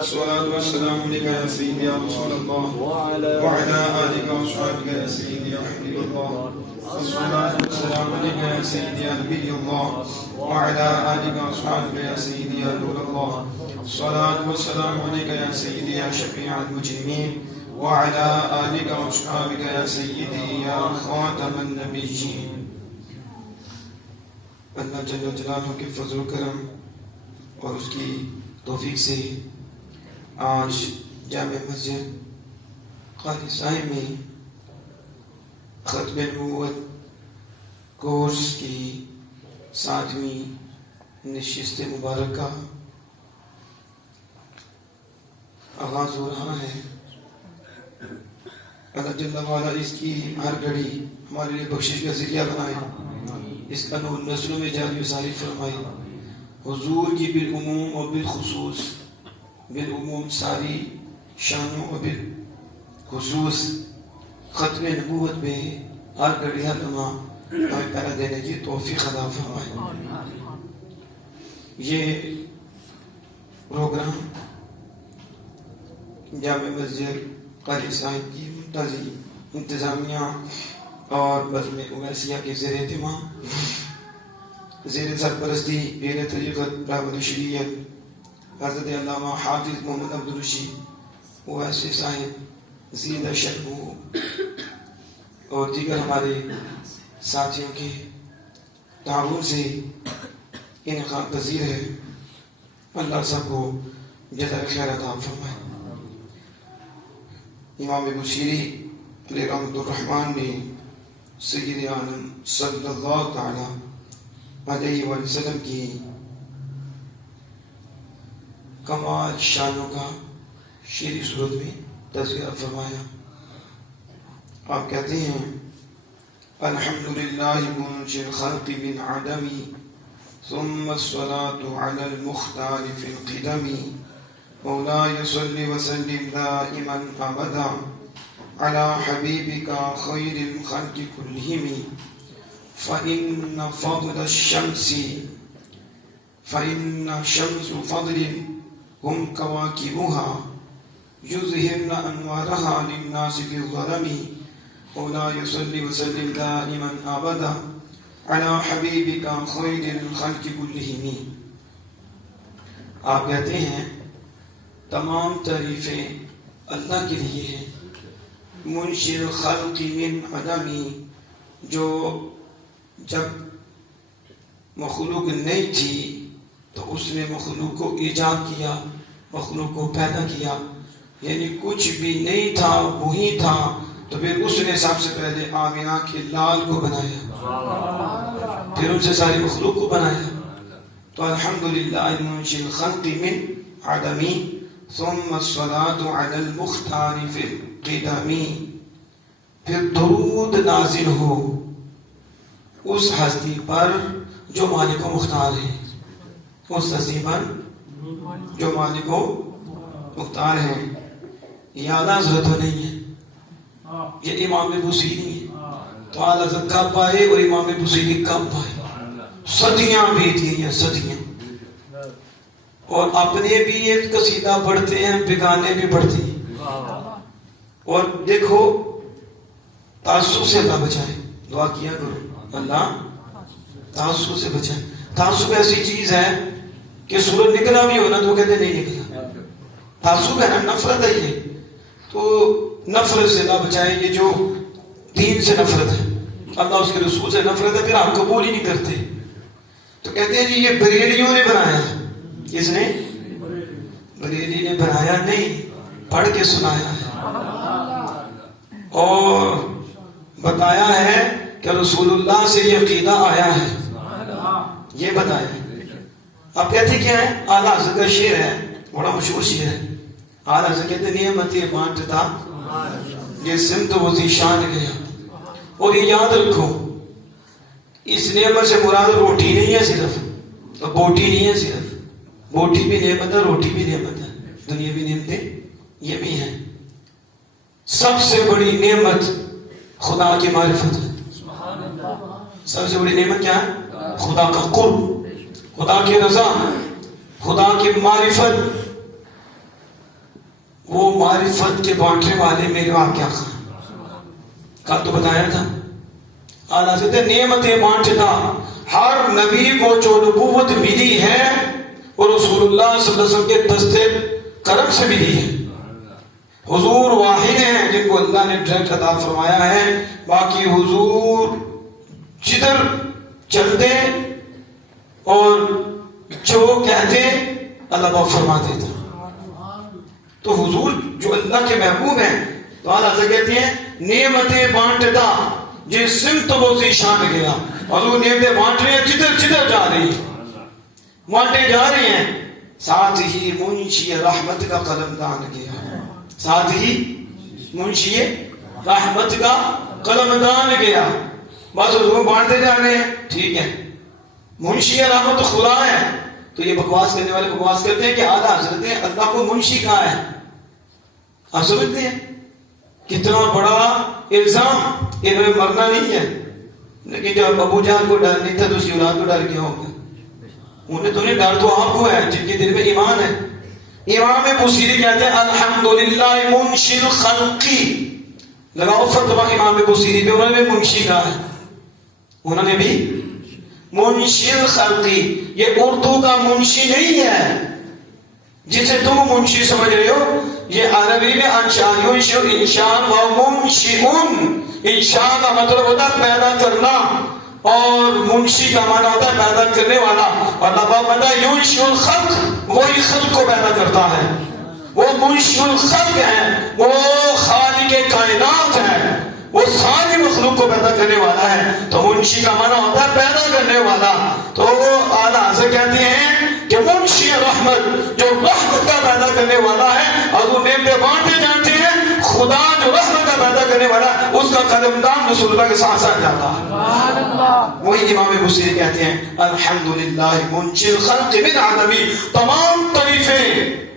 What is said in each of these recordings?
الصلاة والسلام عليك يا سيدي يا رسول الله وعلى آلك وصحبك يا سيدي يا حبيب الله. الصلاة والسلام عليك يا سيدي يا نبي الله وعلى آلك وصحبك يا سيدي يا نور الله. الصلاة والسلام عليك يا سيدي يا شفيع المجرمين وعلى آلك وصحبك يا سيدي يا خاتم النبيين. اللہ جل جلالہ کے فضل و کرم اور اس کی توفیق سے آج جامع مسجد قاری صاحب میں ختم نبوت کورس کی 7ویں نشست مبارکہ آغاز ہو رہا ہے. اللہ جل وعلا اس کی ہر گھڑی ہمارے لیے بخشش کا ذریعہ بنائے, اس کا نور نسلوں میں جاری و ساری فرمائے. حضور کی بالعموم اور بالخصوص, بالعموم ساری شانوں اور بالخصوص ختم نبوت میں ہر گھڑی ہر لمحہ ہمیں پہلا دینے کی توفیق عطا فرمائے. یہ پروگرام جامع مسجد قاری صاحب کی ممتازی انتظامیہ اور بزم اویسیہ کے زیر اہتمام زیر سرپرستی پیر طریقت راہبر شریعت حضرت علامہ حافظ محمد عبدالرشید اویسی صاحب زیدہ شربو اور دیگر ہمارے ساتھیوں کے تعاون سے انعقاد پذیر ہے. اللہ سب کو جزائے خیر عطا فرمائے. امام بصیری علیہ رحمۃ الرحمن نے سید عالم صلی اللہ تعالی علیہ وسلم کی کمال شانوں کا شعری صورت میں تذکرہ فرمایا. آپ کہتے ہیں الحمدللہ منشئ الخلق من عدم ثم الصلاة على المختار في القدم مولاي صل وسلم دائما ابدا على حبيبك خير الخلق كلهم فإن فضل الشمس فإن شمس فضل هم كواكبها يظهرن أنوارها للناس في الظلم مولاي صل وسلم دائما أبدا على حبيبك خير الخلق كلهم. آپ کہتے ہیں تمام تعریفیں اللہ کے لیے ہیں, منشئ الخلق من عدمی, جو جب مخلوق نہیں تھی تو اس نے مخلوق کو ایجاد کیا, مخلوق کو پیدا کیا, یعنی کچھ بھی نہیں تھا وہی تھا, تو پھر اس نے سب سے پہلے آمنہ کے لال کو بنایا, پھر ان سے ساری مخلوق کو بنایا. تو الحمدللہ منشئ الخلق من عدمی ثم الصلاة على المختار في القدم. پھر درود نازل ہو اس ہستی پر جو مالک و مختار ہے, اس ہستی پر جو مالک و مختار ہے. یہ اعلیٰ حضرت تو نہیں ہے, یہ امام بصیری ہے. تو اعلیٰ حضرت کب پائے اور امام بصیری کب پائے؟ صدیاں بیت گئی ہیں, صدیاں. اور اپنے بھی ایک قصیدہ پڑھتے ہیں, بیگانے بھی پڑھتے ہیں. اور دیکھو تعصب سے اللہ بچائے, دعا کیا کرو اللہ تعصب سے بچائے. تعصب ایسی چیز ہے کہ سورج نکلا بھی ہونا تو کہتے نہیں نکلا. تعصب ہے نا, نفرت ہے یہ. تو نفرت سے اللہ بچائے. یہ جو دین سے نفرت ہے, اللہ اس کے رسول سے نفرت ہے, پھر آپ قبول ہی نہیں کرتے. تو کہتے ہیں جی یہ بریلیوں نے بنایا. کس نے؟ بریلی نے بنایا نہیں, پڑھ کے سنایا ہے اور بتایا ہے کہ رسول اللہ سے یہ عقیدہ آیا ہے, یہ بتایا ہے. آپ کہتے کیا ہے؟ اعلیٰ حضرت کا شعر ہے, بڑا مشہور شعر ہے. اعلیٰ حضرت کہتے نعمت بانٹتا یہ سمت و ذیشان گیا. اور یہ یاد رکھو اس نعمت سے مراد روٹی نہیں ہے صرف، تو بوٹی نہیں ہے صرف، بوٹی بھی نعمت ہے، روٹی بھی نعمت ہے، دنیا بھی نعمتیں یہ بھی ہیں۔ سب سے بڑی نعمت خدا کی معرفت ہے۔ سب سے بڑی نعمت کیا ہے؟ خدا کا قرب، خدا کی رضا، خدا کی معرفت۔ وہ معرفت کے بانٹنے والے میرے واقعہ کل تو بتایا تھا، اعلیٰ حضرت نعمتیں بانٹتا۔ ہر نبی کو جو نبوت ملی ہے وہ رسول اللہ صلی اللہ علیہ وسلم کے دستے کرم سے ملی ہے۔ حضور واحد ہیں جن کو اللہ نے ڈائریکٹ عطا فرمایا ہے، باقی حضور جدھر چلتے اور جو کہتے اللہ پاک فرما دیتا۔ تو حضور جو اللہ کے محبوب ہیں، تو اعلیٰ حضرت کہتے ہیں نعمتیں بانٹتا جس سمت وہ ذیشان گیا۔ حضور نعمتیں بانٹ رہے ہیں، جدھر جدھر جا رہی ہیں بانٹے جا رہے ہیں۔ ساتھ ہی منشی رحمت کا قلمدان گیا، ساتھ ہی منشی رحمت کا قلمدان گیا۔ بس حضور بانٹتے جا رہے ہیں، ٹھیک ہے، منشی رحمت خدا ہے۔ تو یہ بکواس کرنے والے بکواس کرتے ہیں کہ اعلیٰ حضرت نے اللہ کو منشی کہا ہے۔ آپ سمجھتے ہیں کتنا بڑا الزام، انہیں مرنا نہیں ہے، لیکن جب ابو جان کو ڈر نہیں تھا تو اس کی اولاد کو ڈر گیا ہوگا۔ انہیں تو نہیں، ڈر تو آپ کو ہے جن کے دل میں ایمان ہے۔ امام بصیری کہتے ہیں الحمدللہ منشی الخلقی، لگاؤ فتویٰ امام بصیری پہ، انہوں نے بھی منشی کہا ہے، انہوں نے بھی منشی الخلقی۔ یہ اردو کا منشی نہیں ہے جسے تم منشی سمجھ رہے ہو، یہ عربی میں انشان و منشئون، انشاء کا مطلب ہوتا ہے پیدا کرنا، اور منشی کا معنی ہوتا ہے پیدا کرنے والا۔ اور اللہ پاک کہتا ہے ینشئ الخلق، وہی خلق کو پیدا کرتا ہے، وہ منشئ الخلق ہے، وہ خالق کائنات ہے، وہ ساری مخلوق کو پیدا کرنے والا ہے۔ تو منشی کا معنی ہوتا ہے پیدا کرنے والا۔ تو اعلیٰ حضرت کہتے ہیں کہ منشی رحمت جو رحمت کا پیدا کرنے والا ہے، اور وہ نعمتیں بانٹے جانتے ہیں، خدا جو رحمت کا پیدا کرنے والا ہے اس کا قدمدان رسول اللہ کے ساتھ ساتھ جاتا ہے۔ وہی امام بصیری کہتے ہیں الحمدللہ منشی الخلق من عدمی، تمام تعریفیں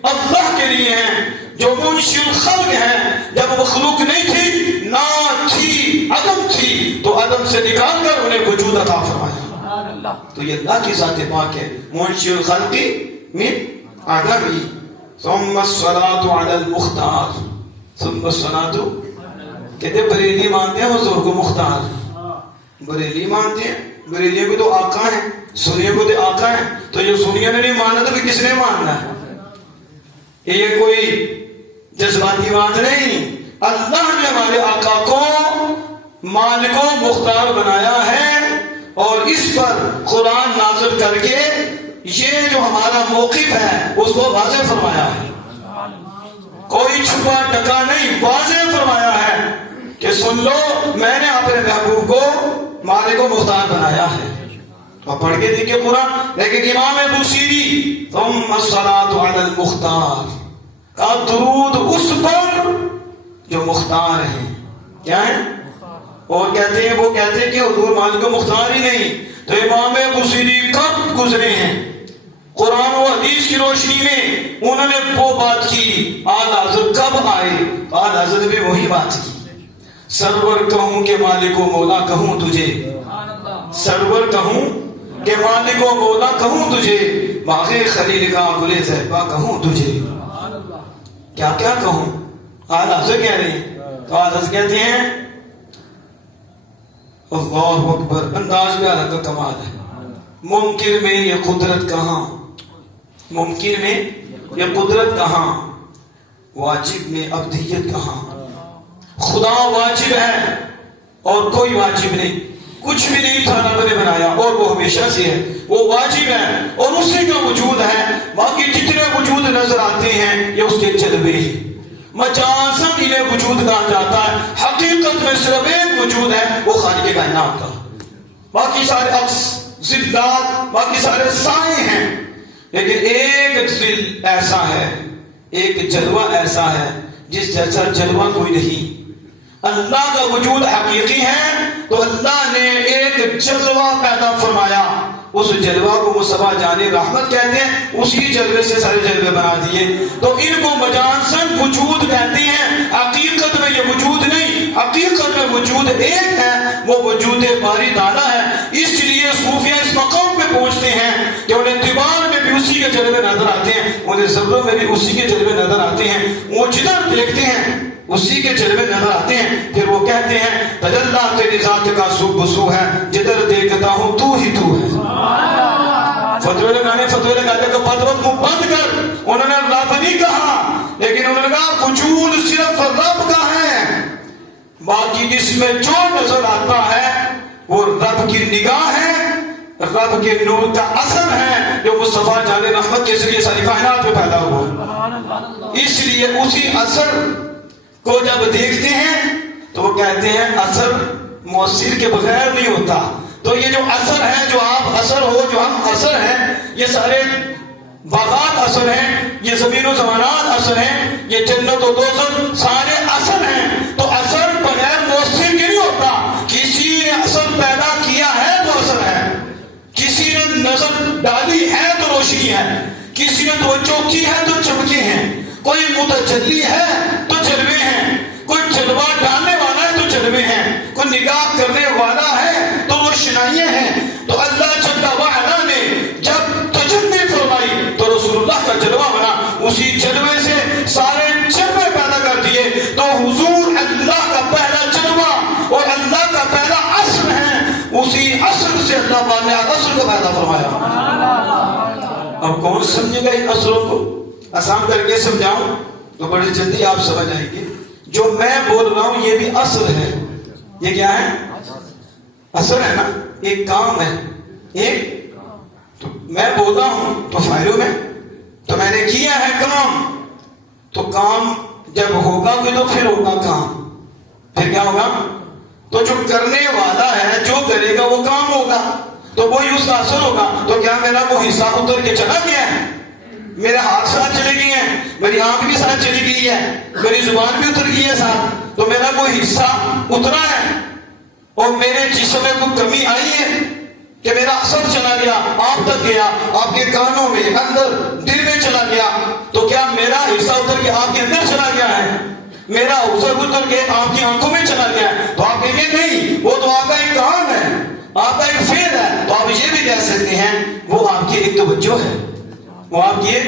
اللہ کے لیے ہیں جو منشی الخلق ہے۔ جب مخلوق نہیں تھی، نہ تھی، عدم تھی، تو عدم سے نکال کر انہیں وجود عطا فرمایا۔ تو یہ اللہ کی ذات پاک ہے، منشی الخلق من عدمی۔ ثم الصلاة علی المختار، ثم الصلاة، کہتے ہیں بریلی مانتے ہیں حضور کو مختار، بریلی مانتے ہیں، بریلیوں کو تو آقا ہیں، سنیوں کو تو آقا ہیں، تو یہ سنیوں نے نہیں ماننا تو کس نے ماننا ہے؟ یہ کوئی جذباتی بات نہیں، اللہ نے ہمارے آقا کو مالک و مختار بنایا ہے، اور اس پر قرآن نازل کر کے یہ جو ہمارا موقف ہے اس کو واضح فرمایا ہے، کوئی چھپا ڈکا نہیں، واضح فرمایا ہے کہ سن لو میں نے اپنے محبوب کو مالک و مختار بنایا ہے۔ تو پڑھ کے دیکھیں قرآن۔ لیکن امام بصیری ثم الصلاة علی المختار کا درود اس پر جو مختار ہیں، کیا ہے؟ اور کہتے ہیں، وہ کہتے ہیں کہ حضور مالک و مختار ہی نہیں، تو امام بصیری کب گزرے ہیں قرآن و حدیث کی روشنی میں، انہوں نے وہ بات کی۔ اعلیٰ حضرت کب آئے؟ اعلیٰ حضرت بھی وہی بات کی، سرور کہوں کہ مالک و مولا کہوں تجھے، سرور کہوں کہ مالک و مولا کہوں تجھے، باغ خلیل کا گل زیبا کہوں تجھے، کیا کیا کہوں؟ اعلیٰ حضرت کہہ رہے ہیں۔ تو اعلیٰ حضرت کہتے ہیں اللہ اکبر، انداز میں الگ کا کمال ہے، ممکن میں یہ قدرت کہاں، ممکن میں یہ قدرت کہاں، واجب میں ابدیت کہاں۔ خدا واجب ہے اور کوئی واجب نہیں، کچھ بھی نہیں تھا رب نے بنایا اور وہ ہمیشہ سے ہے، وہ واجب ہے اور اسی کا وجود ہے۔ باقی جتنے وجود نظر آتے ہیں یہ اس کے جلوے ہیں، مجازاً انہیں وجود کہا جاتا ہے، حقیقت میں صرف ایک وجود ہے، وہ خالق کائنات کا، باقی سارے عکس ذلات، باقی سارے سائے ہیں، لیکن ایک ذل ایسا ہے، ایک جلوہ ایسا ہے جس جیسا جلوہ کوئی نہیں۔ اللہ کا وجود حقیقی ہے تو اللہ نے ایک جلوہ پیدا فرمایا، اس جلوہ کو مصطفیٰ جان رحمت کہتے ہیں، اسی جلوے سے سارے جلوے بنا دیے، تو ان کو مجازاً وجود کہتے ہیں، حقیقت میں یہ وجود نہیں، حقیقت میں وجود ایک ہے، وہ وجود باری تعالیٰ ہے۔ اس لیے صوفیہ اس مقام پہ پہنچتے ہیں کہ انہیں دیوار میں بھی اسی کے جلوے نظر آتے ہیں، انہیں ذروں میں بھی اسی کے جلوے نظر آتے ہیں، وہ جدھر دیکھتے ہیں اسی کے جلوے نظر آتے ہیں، پھر وہ کہتے ہیں تجلی تیری ذات کا سو بسو ہے، جدھر دیکھتا ہوں تو ہی تو ہے۔ فتوے لگانے کا بدوت منہ بند کر، انہوں نے رب نہیں کہا، لیکن انہوں نے کہا وجود صرف رب کا ہے، باقی جس میں جو نظر آتا ہے وہ رب کی نگاہ ہے، رب کے نور کا اثر ہے جو مصطفیٰ جان رحمت کے ذریعے ساری کائنات میں پیدا ہوا۔ اس لیے اسی اثر کو جب دیکھتے ہیں تو وہ کہتے ہیں اثر مؤثر کے بغیر نہیں ہوتا، تو یہ جو اثر ہے، جو آپ اثر ہو، جو ہم اثر ہیں، یہ سارے باغات اثر ہیں، یہ زمین و زمانات اثر ہیں، یہ جنت و دوزخ سارے اثر ہیں، تو اثر بغیر مؤثر کے نہیں ہوتا، کسی نے اثر پیدا کیا ہے تو اثر ہے، کسی نے نظر ڈالی ہے تو روشنی ہے، کسی نے توجہ کی ہے تو چمکے ہیں، کوئی متجلی ہے تو جلوے ہیں، کوئی جلوہ ڈالنے والا ہے تو جلوے ہیں، کوئی نگاہ کرنے والا ہے تو روشنائیاں ہیں۔ تو اللہ جل وعلا نے جب تجلی فرمائی تو رسول اللہ کا جلوہ بنا، اسی جلوے سے سارے جلوے پیدا کر دیے، تو حضور اللہ کا پہلا جلوہ اور اللہ کا پہلا اثر ہے، اسی اثر سے اللہ پاک نے اثر کو پیدا فرمایا۔ اب کون سمجھے گا ان اثروں کو؟ آسان کر کے سمجھاؤں تو بڑی جلدی آپ سمجھ آئیں گے، جو میں بول رہا ہوں یہ بھی اثر ہے۔ یہ کیا ہے؟ اثر ہے نا، ایک کام ہے، ایک تو میں بول رہا ہوں تو فائروں میں تو میں نے کیا ہے کام، تو کام جب ہوگا تو پھر ہوگا کام، پھر کیا ہوگا؟ تو جو کرنے والا ہے جو کرے گا وہ کام ہوگا، تو وہی اس کا اثر ہوگا۔ تو کیا میرا وہ حصہ اتر کے چلا گیا ہے؟ میرے ہاتھ ساتھ چلے گئے ہیں، میری آنکھ بھی ساتھ چلی گئی ہے، میری زبان بھی اتر گئی ہے ساتھ، تو میرا کوئی حصہ اترا ہے اور میرے جسم میں کوئی کمی آئی ہے کہ میرا اثر چلا گیا، آپ تک گیا، آپ کے کانوں میں، اندر دل میں چلا گیا، تو کیا میرا حصہ اتر کے آپ کے اندر چلا گیا ہے؟ میرا اثر اتر کے آپ کی آنکھوں میں چلا گیا ہے؟ تو آپ کہیں گے نہیں، وہ تو آپ کا ایک کام ہے، آپ کا ایک فعل ہے۔ تو آپ یہ بھی کہہ سکتے ہیں وہ آپ کی ایک توجہ ہے، وہ آپ کی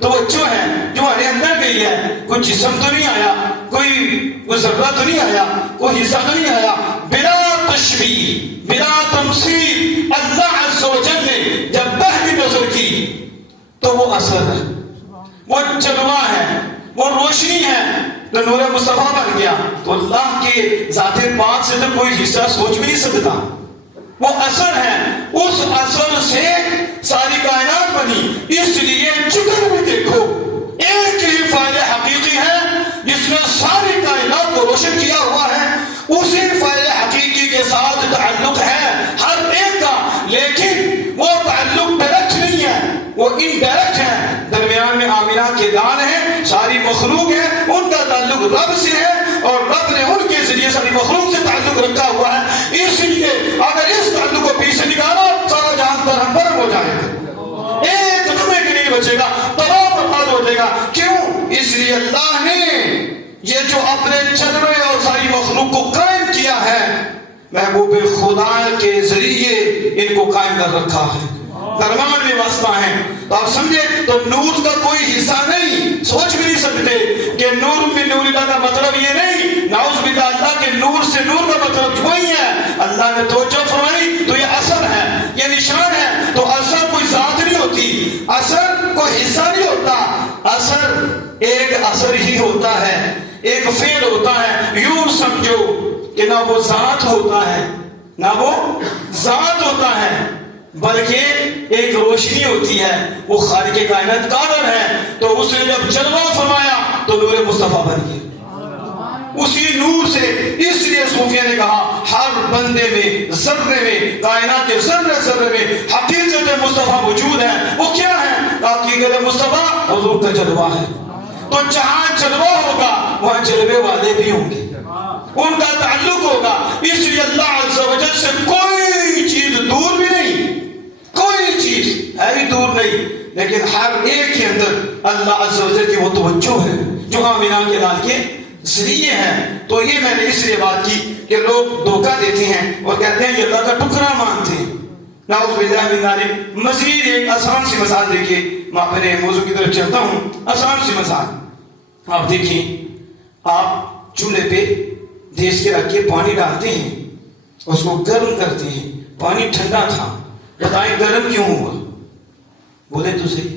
توجہ ہے جو ہمارے اندر گئی ہے، کوئی جسم تو نہیں آیا، کوئی ذرہ تو نہیں آیا، کوئی حصہ تو نہیں آیا، بلا تشبیہ بلا تمثیل اللہ عز و جل نے جب پہلی نظر کی تو وہ اثر ہے، وہ جلوہ ہے، وہ روشنی ہے، تو نور مصطفیٰ بن گیا۔ تو اللہ کے ذات پاک سے تو کوئی حصہ سوچ بھی نہیں سکتا، وہ اثر ہے، اس اثر سے ساری کائنات بنی۔ اس لیے جدھر بھی دیکھو ایک ہی فائل حقیقی ہے جس نے ساری کائنات کو روشن کیا ہوا ہے، اسی فائل حقیقی کے ساتھ تعلق ہے ہر ایک کا، لیکن وہ تعلق ڈائریکٹ نہیں ہے، وہ انڈائریکٹ ہے۔ درمیان میں آمینہ کے دان ہیں، ساری مخلوق ہے، ان کا تعلق رب سے ہے اور رب نے ان کے ذریعے ساری مخلوق سے تعلق رکھا ہوا ہے۔ اس لیے اگر اس تعلق کو پیچھے نکالا سارا جہان درہم برہم ہو جائے گا، ایک لمحے کے لیے بچے گا، تباہ برباد ہو جائے گا۔ کیوں؟ اس لیے اللہ نے یہ جو اپنے جلوے اور ساری مخلوق کو قائم کیا ہے، محبوب خدا کے ذریعے ان کو قائم کر رکھا ہے، درمیان میں واسطہ ہے۔ تو آپ سمجھے، تو نور کا کوئی حصہ نہیں، سوچ بھی نہیں سکتے کہ نور میں نور اللہ کا مطلب یہ نہیں، نعوذ باللہ اللہ کے نور سے نور کا مطلب وہی ہے۔ اللہ نے توجہ فرمائی تو یہ اثر ہے، یہ نشان ہے۔ تو اثر کوئی ذات نہیں ہوتی، اثر کوئی حصہ نہیں ہوتا، اثر ایک اثر ہی ہوتا ہے، ایک فعل ہوتا ہے۔ یوں سمجھو کہ نہ وہ ذات ہوتا ہے نہ وہ ذات ہوتا ہے، بلکہ ایک روشنی ہوتی ہے، وہ خالق کائنات قادر ہے۔ تو اس نے جب جلوہ فرمایا تو نور مصطفیٰ بن گیا اسی نور سے۔ اس لیے صوفیہ نے کہا ہر بندے میں، ذرے میں، کائنات کے ذرے ذرے میں حقیقت مصطفیٰ موجود ہے۔ وہ کیا ہے؟ حقیقت مصطفیٰ حضور کا جلوہ ہے۔ تو جہاں جلوہ ہوگا وہاں جلوے والے بھی ہوں گے، ان کا تعلق ہوگا. اس لیے اللہ عز و جل سے کوئی چیز دور بھی نہیں, کوئی چیز ہے بھی دور نہیں, لیکن ہر ایک کے اندر اللہ عز و جل کی وہ توجہ ہے جو آمینہ کے لال کے ذریعے ہے. تو یہ میں نے اس لیے بات کی کہ لوگ دھوکہ دیتے ہیں اور کہتے ہیں یہ اللہ کا ٹکڑا مانتے ہیں. نعوذ باللہ من ذالک. مزید ایک آسان سی مثال دیکھیے, میں اپنے موضوع کی طرف چلتا ہوں. آسان سی مثال آپ دیکھیں, آپ چولہے پہ دیس کے رکھ کے پانی ڈالتے ہیں, اس کو گرم کرتے ہیں, پانی ٹھنڈا تھا, بتائیں گرم کیوں ہوا؟ بولے تو صحیح,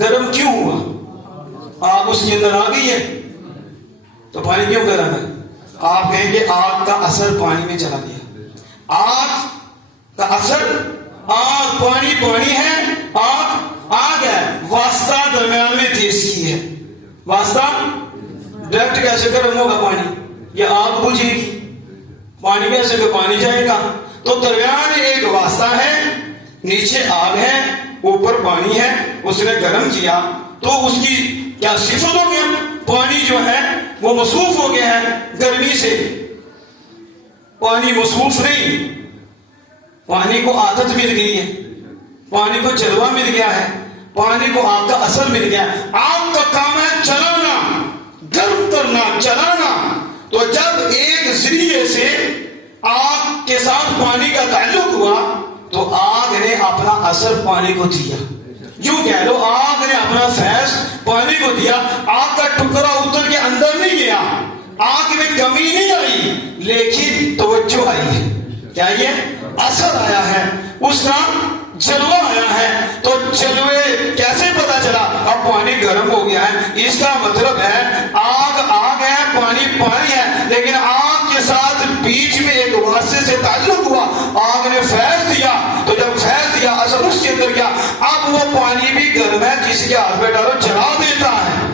گرم کیوں ہوا؟ آگ اس کے اندر آ گئی ہے تو پانی کیوں گرم ہے؟ آپ کہیں کہ آگ کا اثر پانی میں چلا گیا. آگ کا اثر, آگ پانی پانی ہے, آگ ہے, واسطہ درمیان میں تیز کی ہے. واسطہ ڈائریکٹ کیسے گرم ہوگا پانی؟ یہ آگ بجھے گی, پانی کیسے کہ پانی جائے گا. تو درمیان ایک واسطہ ہے, نیچے آگ ہے, اوپر پانی ہے, اس نے گرم کیا تو اس کی کیا صفت ہو گیا؟ پانی جو ہے وہ مصروف ہو گیا ہے گرمی سے. پانی مصروف نہیں, پانی کو عادت مل گئی ہے, پانی کو جلوہ مل گیا ہے, پانی کو آگ کا اثر مل گیا. آگ کا کام ہے چلانا, گرم کرنا, چلانا. تو جب ایک ذریعے سے آگ کے ساتھ پانی کا تعلق ہوا تو آگ نے اپنا اثر پانی کو دیا. یوں کہہ لو آگ نے اپنا فیض پانی کو دیا. آگ کا ٹکڑا اتر کے اندر نہیں گیا, آگ میں کمی نہیں آئی, لیکن توجہ آئی ہے. کیا یہ اثر آیا ہے, اس کا جلوہ آیا ہے. تو جلوے کیسے پتا چلا؟ اب پانی گرم ہو گیا ہے, اس کا مطلب ہے آگ ہے, پانی پانی ہے, لیکن آگ کے ساتھ بیچ میں ایک واسطے سے تعلق ہوا, آگ نے فیض دیا. تو جب فیض دیا اثر اس کے اندر کیا, اب وہ پانی بھی گرم ہے, کسی کے ہاتھ پہ ڈالو جلا دیتا ہے.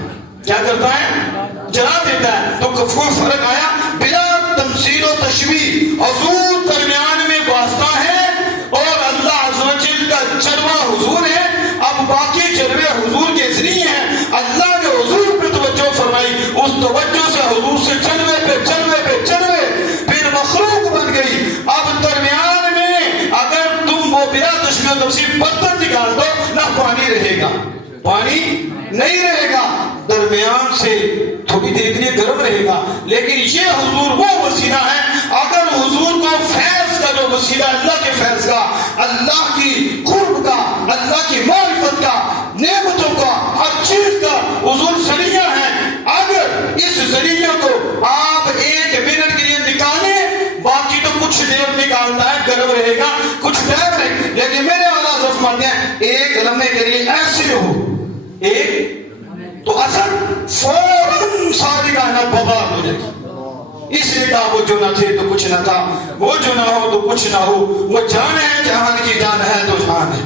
کیا کرتا ہے؟ جلا دیتا ہے. تو کوئی فرق آیا؟ بلا تمثیل و تشبیہ حضور درمیان میں واسطہ ہے اور اللہ عز و جل کا جلوہ حضور ہے. اب باقی جلوے حضور کے ذریعے ہیں. اللہ نے حضور پہ توجہ فرمائی, اس توجہ سے حضور سے جلوے پہ جلوے پہ جلوے, پھر مخلوق بن گئی. اب درمیان میں اگر تم وہ بلا تشبیہ و تمثیل برتن نکال دو, نہ پانی رہے گا, پانی نہیں رہے گا, درمیان سے تھوڑی دیر کے لیے گرم رہے گا. لیکن یہ حضور وہ وسیلہ ہے, اگر حضور کو فیض کا جو وسیلہ اللہ کے فیض کا, اللہ کی قرب کا, اللہ کی معرفت کا, نعمتوں کا, ہر چیز کا حضور ذریعہ ہے. اگر اس ذریعہ کو آپ ایک منٹ کے لیے نکالیں, باقی تو کچھ دیر نکالتا ہے, گرم رہے گا, کچھ ٹائم رہے, لیکن میرے والا حضرت فرماتے ہیں ایک لمحے کے لیے ایسے ہو ایک, تو اثر فوراً ساری کائنات برباد ہو جائے گی. اس لیے کہا وہ جو نہ تھے تو کچھ نہ تھا, وہ جو نہ ہو تو کچھ نہ ہو, وہ جان ہے جہان کی جان ہے تو جان ہے.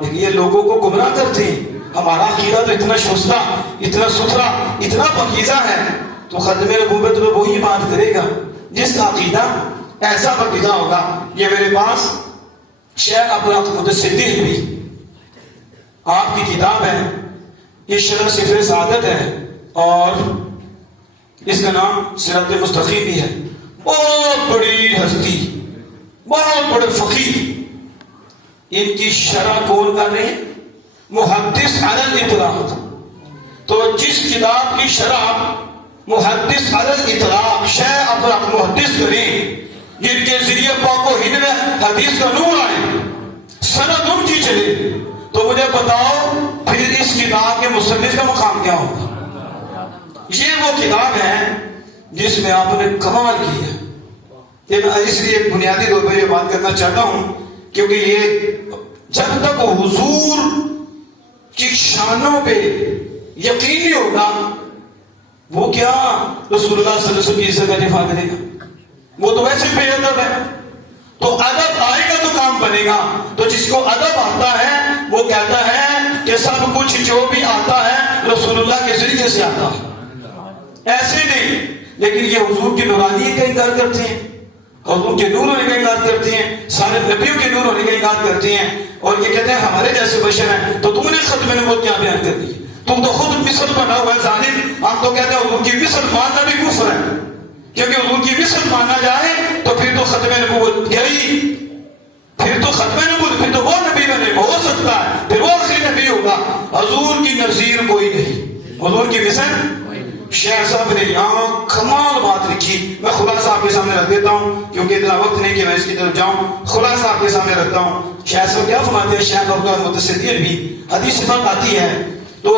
لیکن یہ لوگوں کو گمراہ کرتے ہیں. ہمارا عقیدہ تو اتنا شستہ, اتنا ستھرا, اتنا پاکیزہ ہے, تو ختم نبوت میں وہی بات کرے گا جس کا عقیدہ ایسا پاکیزہ ہوگا. یہ میرے پاس شیخ عبدالقادر صدیق بھی, آپ کی کتاب ہے, یہ شرح سفر سعادت ہے, اور اس کا نام صراط مستقیم بھی ہے. بہت بڑی ہستی, بہت بڑے فقیر, ان کی شرح کون کر رہے ہیں؟ محدث علی الاطلاق. تو جس کتاب کی شرح محدث علی الاطلاق شیخ عبدالقادر محدث کریں, جن کے ذریعے پاک و ہند میں حدیث کا نور آئے, سند ان کی چلے, تو مجھے بتاؤ پھر اس کتاب کے مصنف کا مقام کیا ہوگا؟ یہ وہ کتاب ہے جس میں آپ نے کمال کی ہے. یہ میں اس لیے بنیادی طور پر یہ بات کرنا چاہتا ہوں کیونکہ یہ جب تک حضور کی شانوں پہ یقین نہیں ہوگا, وہ کیا رسول اللہ صلی اللہ علیہ وسلم کی عزت کا دفاع کرے گا؟ وہ تو ویسے بے ادب ہے. تو ادب آئے گا تو کام بنے گا. تو جس کو ادب آتا ہے وہ کہتا ہے کہ سب کچھ جو بھی آتا ہے رسول اللہ کے ذریعے سے آتا ہے. ایسے نہیں, لیکن یہ حضور کی نورانیت کا انکار کرتے ہیں, حضور کے نور ہونے کا انکار کرتے ہیں, سارے نبیوں کے نور ہونے کا انکار کرتے ہیں, اور یہ کہتے ہیں ہمارے جیسے بشر ہیں. تو تم نے ختم نبوت کیا بیان کر دی؟ تم تو خود مثل بنا ہوا ہے ظالم. ہم تو کہتے ہیں حضور کی مثل ماننا بھی کفر ہے, کیونکہ حضور کی مثل مانا جائے تو پھر تو ختم نبوت گئی، پھر تو ختم نبوت، پھر تو وہ نبی نہیں ہو سکتا ہے، پھر وہ آخری نبی ہوگا۔ حضور کی نظیر کوئی نہیں، حضور کی مثل۔ شیخ صاحب نے یہاں کمال بات لکھی، میں خلاصہ آپ کے سامنے رکھ دیتا ہوں کیونکہ اتنا وقت نہیں کہ میں اس کی طرف جاؤں، خلاصہ آپ کے سامنے رکھتا ہوں۔ شیخ صاحب کیا فرماتے ہیں، شیخ عبداللہ متصدیق بھی حدیث پاک آتی ہے تو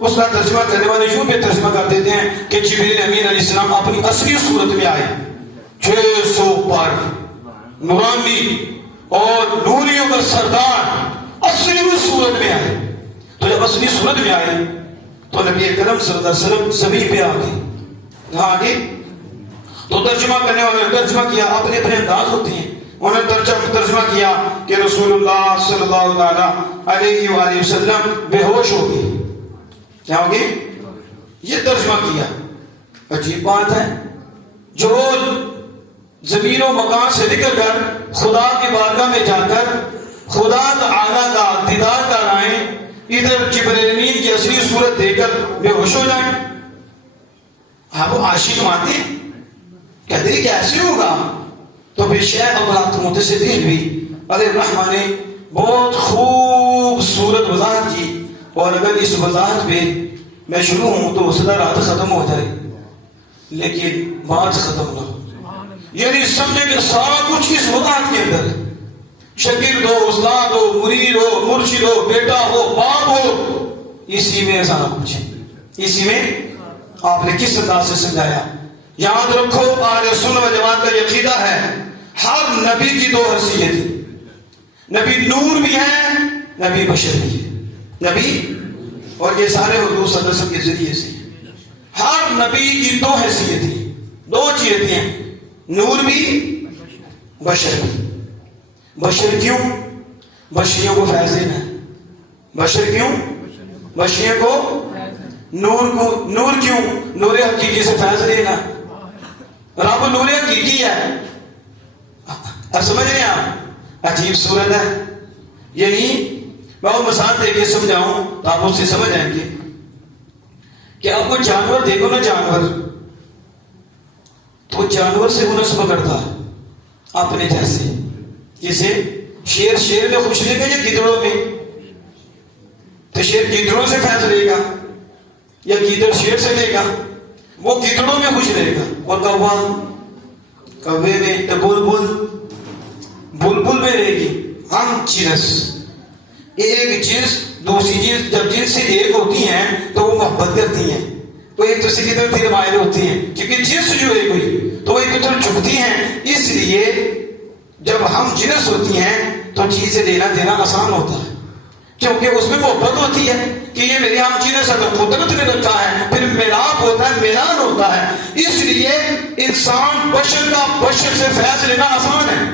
اس کا ترجمہ کرنے والے یوں بھی ترجمہ کر دیتے ہیں کہ جبریل امین علیہ السلام اپنی اصلی صورت میں آئے، 600 پر نورانی اور نوریوں کا سردار اصلی صورت میں آئے۔ تو جب اصلی صورت میں آئے تو نبی کرم صلی اللہ علیہ وسلم زمین پہ آگئے، کہاں آگے؟ تو ترجمہ کرنے والے نے ترجمہ کیا، اپنے اپنے انداز ہوتے ہیں، انہوں نے ترجمہ کیا کہ رسول اللہ صلی اللہ علیہ وآلہ وسلم بے ہوش ہو گئے۔ کیا ہو گئے؟ یہ ترجمہ کیا۔ عجیب بات ہے، جو زمین و مکان سے نکل کر خدا کی بارگاہ میں جا کر خدا تعالیٰ کا دیدار کر آئیں، ادھر جبریل امین کی اصلی صورت دے کر بے ہوش ہو جائیں۔ آپ عاشق مانتے ہیں، کہتے ہیں کہ ایسے ہوگا؟ تو پھر شیخ عبداللہ متصدیق بھی علیہ الرحمہ نے بہت خوبصورت وضاحت کی، اور اگر اس وضاحت پہ میں شروع ہوں تو صدا رات ختم ہو جائے، لیکن بات ختم نہ ہو، یعنی سمجھے کہ سارا کچھ اس وضاحت کے اندر ہے۔ شاگرد ہو، استاد ہو، مرید ہو، مرشد ہو، بیٹا ہو، باپ ہو، اسی میں سارا کچھ ہے، اسی میں آپ نے کس انداز سے سمجھایا۔ یاد رکھو، اہل سنت و جماعت کا عقیدہ ہے ہر نبی کی دو حیثیت ہے، نبی نور بھی ہے، نبی بشر بھی ہے، نبی، اور یہ سارے حضور صلی اللہ علیہ وسلم کے ذریعے سے ہر نبی کی دو حیثیت ہیں، دو چیزیں ہیں، نور بھی، بشر بھی۔ بشر کیوں؟ بشریوں کو فیض دینا ہے۔ بشر کیوں؟ بشریوں کو نور کیوں؟ نور حقیقی سے فیض لینا۔ رب نور حقیقی ہے، اب سمجھ رہے ہیں آپ؟ عجیب صورت ہے، یعنی میں وہ مثال دے کے سمجھاؤں تو آپ اس سے سمجھ آئیں گے کہ آپ کو جانور دیکھو نا، جانور تو جانور سے وہ نسبت کرتا ہے اپنے جیسے، جسے شیر میں خوش لے گا یا گیدڑوں میں؟ تو شیر گیدڑوں سے فیض لے گا یا گیدڑ شیر سے لے گا؟ وہ گیدڑوں میں خوش رہے گا، اور کوے میں، تو بلبل میں رہے گی۔ ہم جنس، ایک جنس دوسری جنس جب جنس سے ایک ہوتی ہیں تو وہ محبت کرتی ہیں، تو ایک دوسرے کی طرف دل مائل ہوتی ہیں، کیونکہ جنس جو ایک ہوئی تو وہ ایک دوسرے جھکتی ہیں۔ اس لیے جب ہم جنس ہوتی ہیں تو چیزیں لینا دینا آسان ہوتا ہے، کیونکہ اس میں محبت ہوتی ہے کہ یہ میرے ہم جنس ہے، قدرت نے رکھا ہے، پھر میلاپ ہوتا ہے، میلان ہوتا ہے۔ اس لیے انسان بشر کا بشر سے فیض لینا آسان ہے،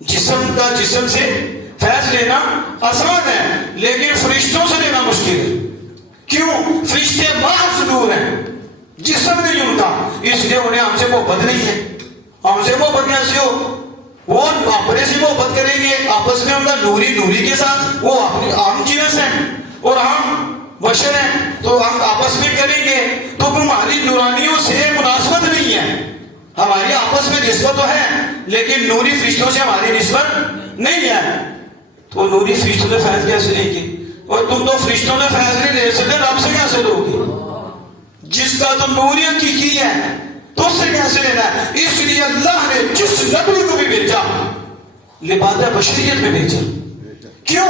جسم کا جسم سے فیض لینا آسان ہے، لیکن فرشتوں سے لینا مشکل ہے۔ کیوں؟ فرشتے محض نور ہیں، جسم نہیں ان کا، اس لیے انہیں ہم سے محبت نہیں ہے۔ ہم سے محبت کیسے ہو؟ وہ اپنے سے محبت کریں گے، آپس میں ان کا نوری کے ساتھ، وہ اپنی عام جنس ہیں اور ہم بشر ہیں، تو ہم آپس میں کریں گے، تو ہماری نورانیوں سے مناسبت نہیں ہے، ہماری آپس میں نسبت تو ہے لیکن نوری فرشتوں سے ہماری نسبت نہیں ہے۔ تو نوری فرشتوں سے فیض کیسے لیں گے؟ اور تم تو فرشتوں سے فیض نہیں لے سکتے، رب سے کیسے لو گے؟ جس کا تو نوری حقیقی ہے تو اس سے کیسے لینا ہے؟ اس لیے اللہ نے جس نبی کو بھی بھیجا لبادہ بشریت میں بھیجا۔ کیوں؟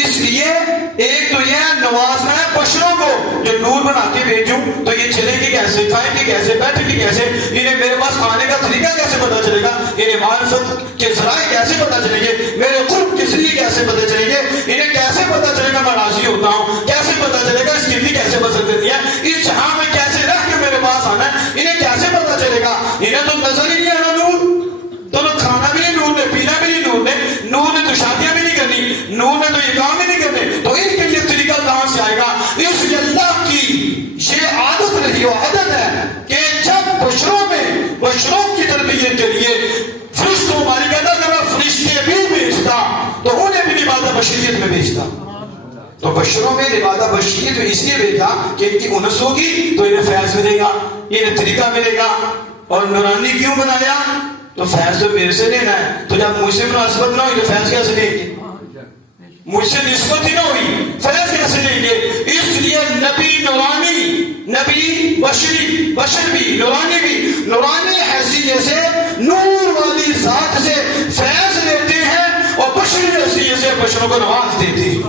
اس لیے ایک تو یہ نوازنا ہے بشروں کو، جو نور بنا کے بھیجوں تو یہ چلیں گے کیسے، کھائیں گے کیسے، بیٹھیں گے کیسے، انہیں میرے پاس آنے کا طریقہ کیسے پتا چلے گا، انہیں معرفت کے ذرائع کیسے پتا چلیں گے، میرے قرب کے ذریعے کیسے پتا چلیں گے، انہیں کیسے پتا چلے گا میں راضی ہوتا ہوں، کیسے پتا چلے گا اس زندگی کیسے بسر کرنی ہے، اس جہاں میں کیسے رہ کے میرے پاس آنا ہے، انہیں کیسے پتا چلے گا؟ انہیں تو نظر ہی نہیں آنا نور، تو کھانا بھی نہیں نور نے، پینا بھی نہیں نور نے تو شادیاں بھی نہیں کرنی، نور نے تو یہ کام ہی نہیں کرنے، تو ان کے لیے طریقہ کہاں سے آئے گا؟ اس لیے اللہ کی یہ عادت رہی و عادت ہے کہ جب بشروں کی تربیت کے لیے فرشتوں ہماری کہتا کہ میں فرشتے بھی بھیجتا تو انہیں بھی لبادہ بشریت میں بھیجتا۔ تو بشروں میں لبادہ بشریت اس لیے بھیجا کہ ان کی انس ہوگی تو انہیں فیض ملے گا، انہیں طریقہ ملے گا، اور نورانی کیوں بنایا؟ تو فیض تو میرے سے لینا ہے، تو جب مجھ سے مناسبت نہ ہوئی تو فیض کیسے لیں گے؟ مجھ سے نسبت ہی نہ ہوئی، فیض کیسے لیں گے؟ اس لیے نبی نورانی، نبی بشری، بشر بھی نورانی بھی، نورانی حیثیت سے نور والی ذات سے فیض لیتے ہیں اور بشری حیثیت سے بشروں کو نواز دیتے ہیں۔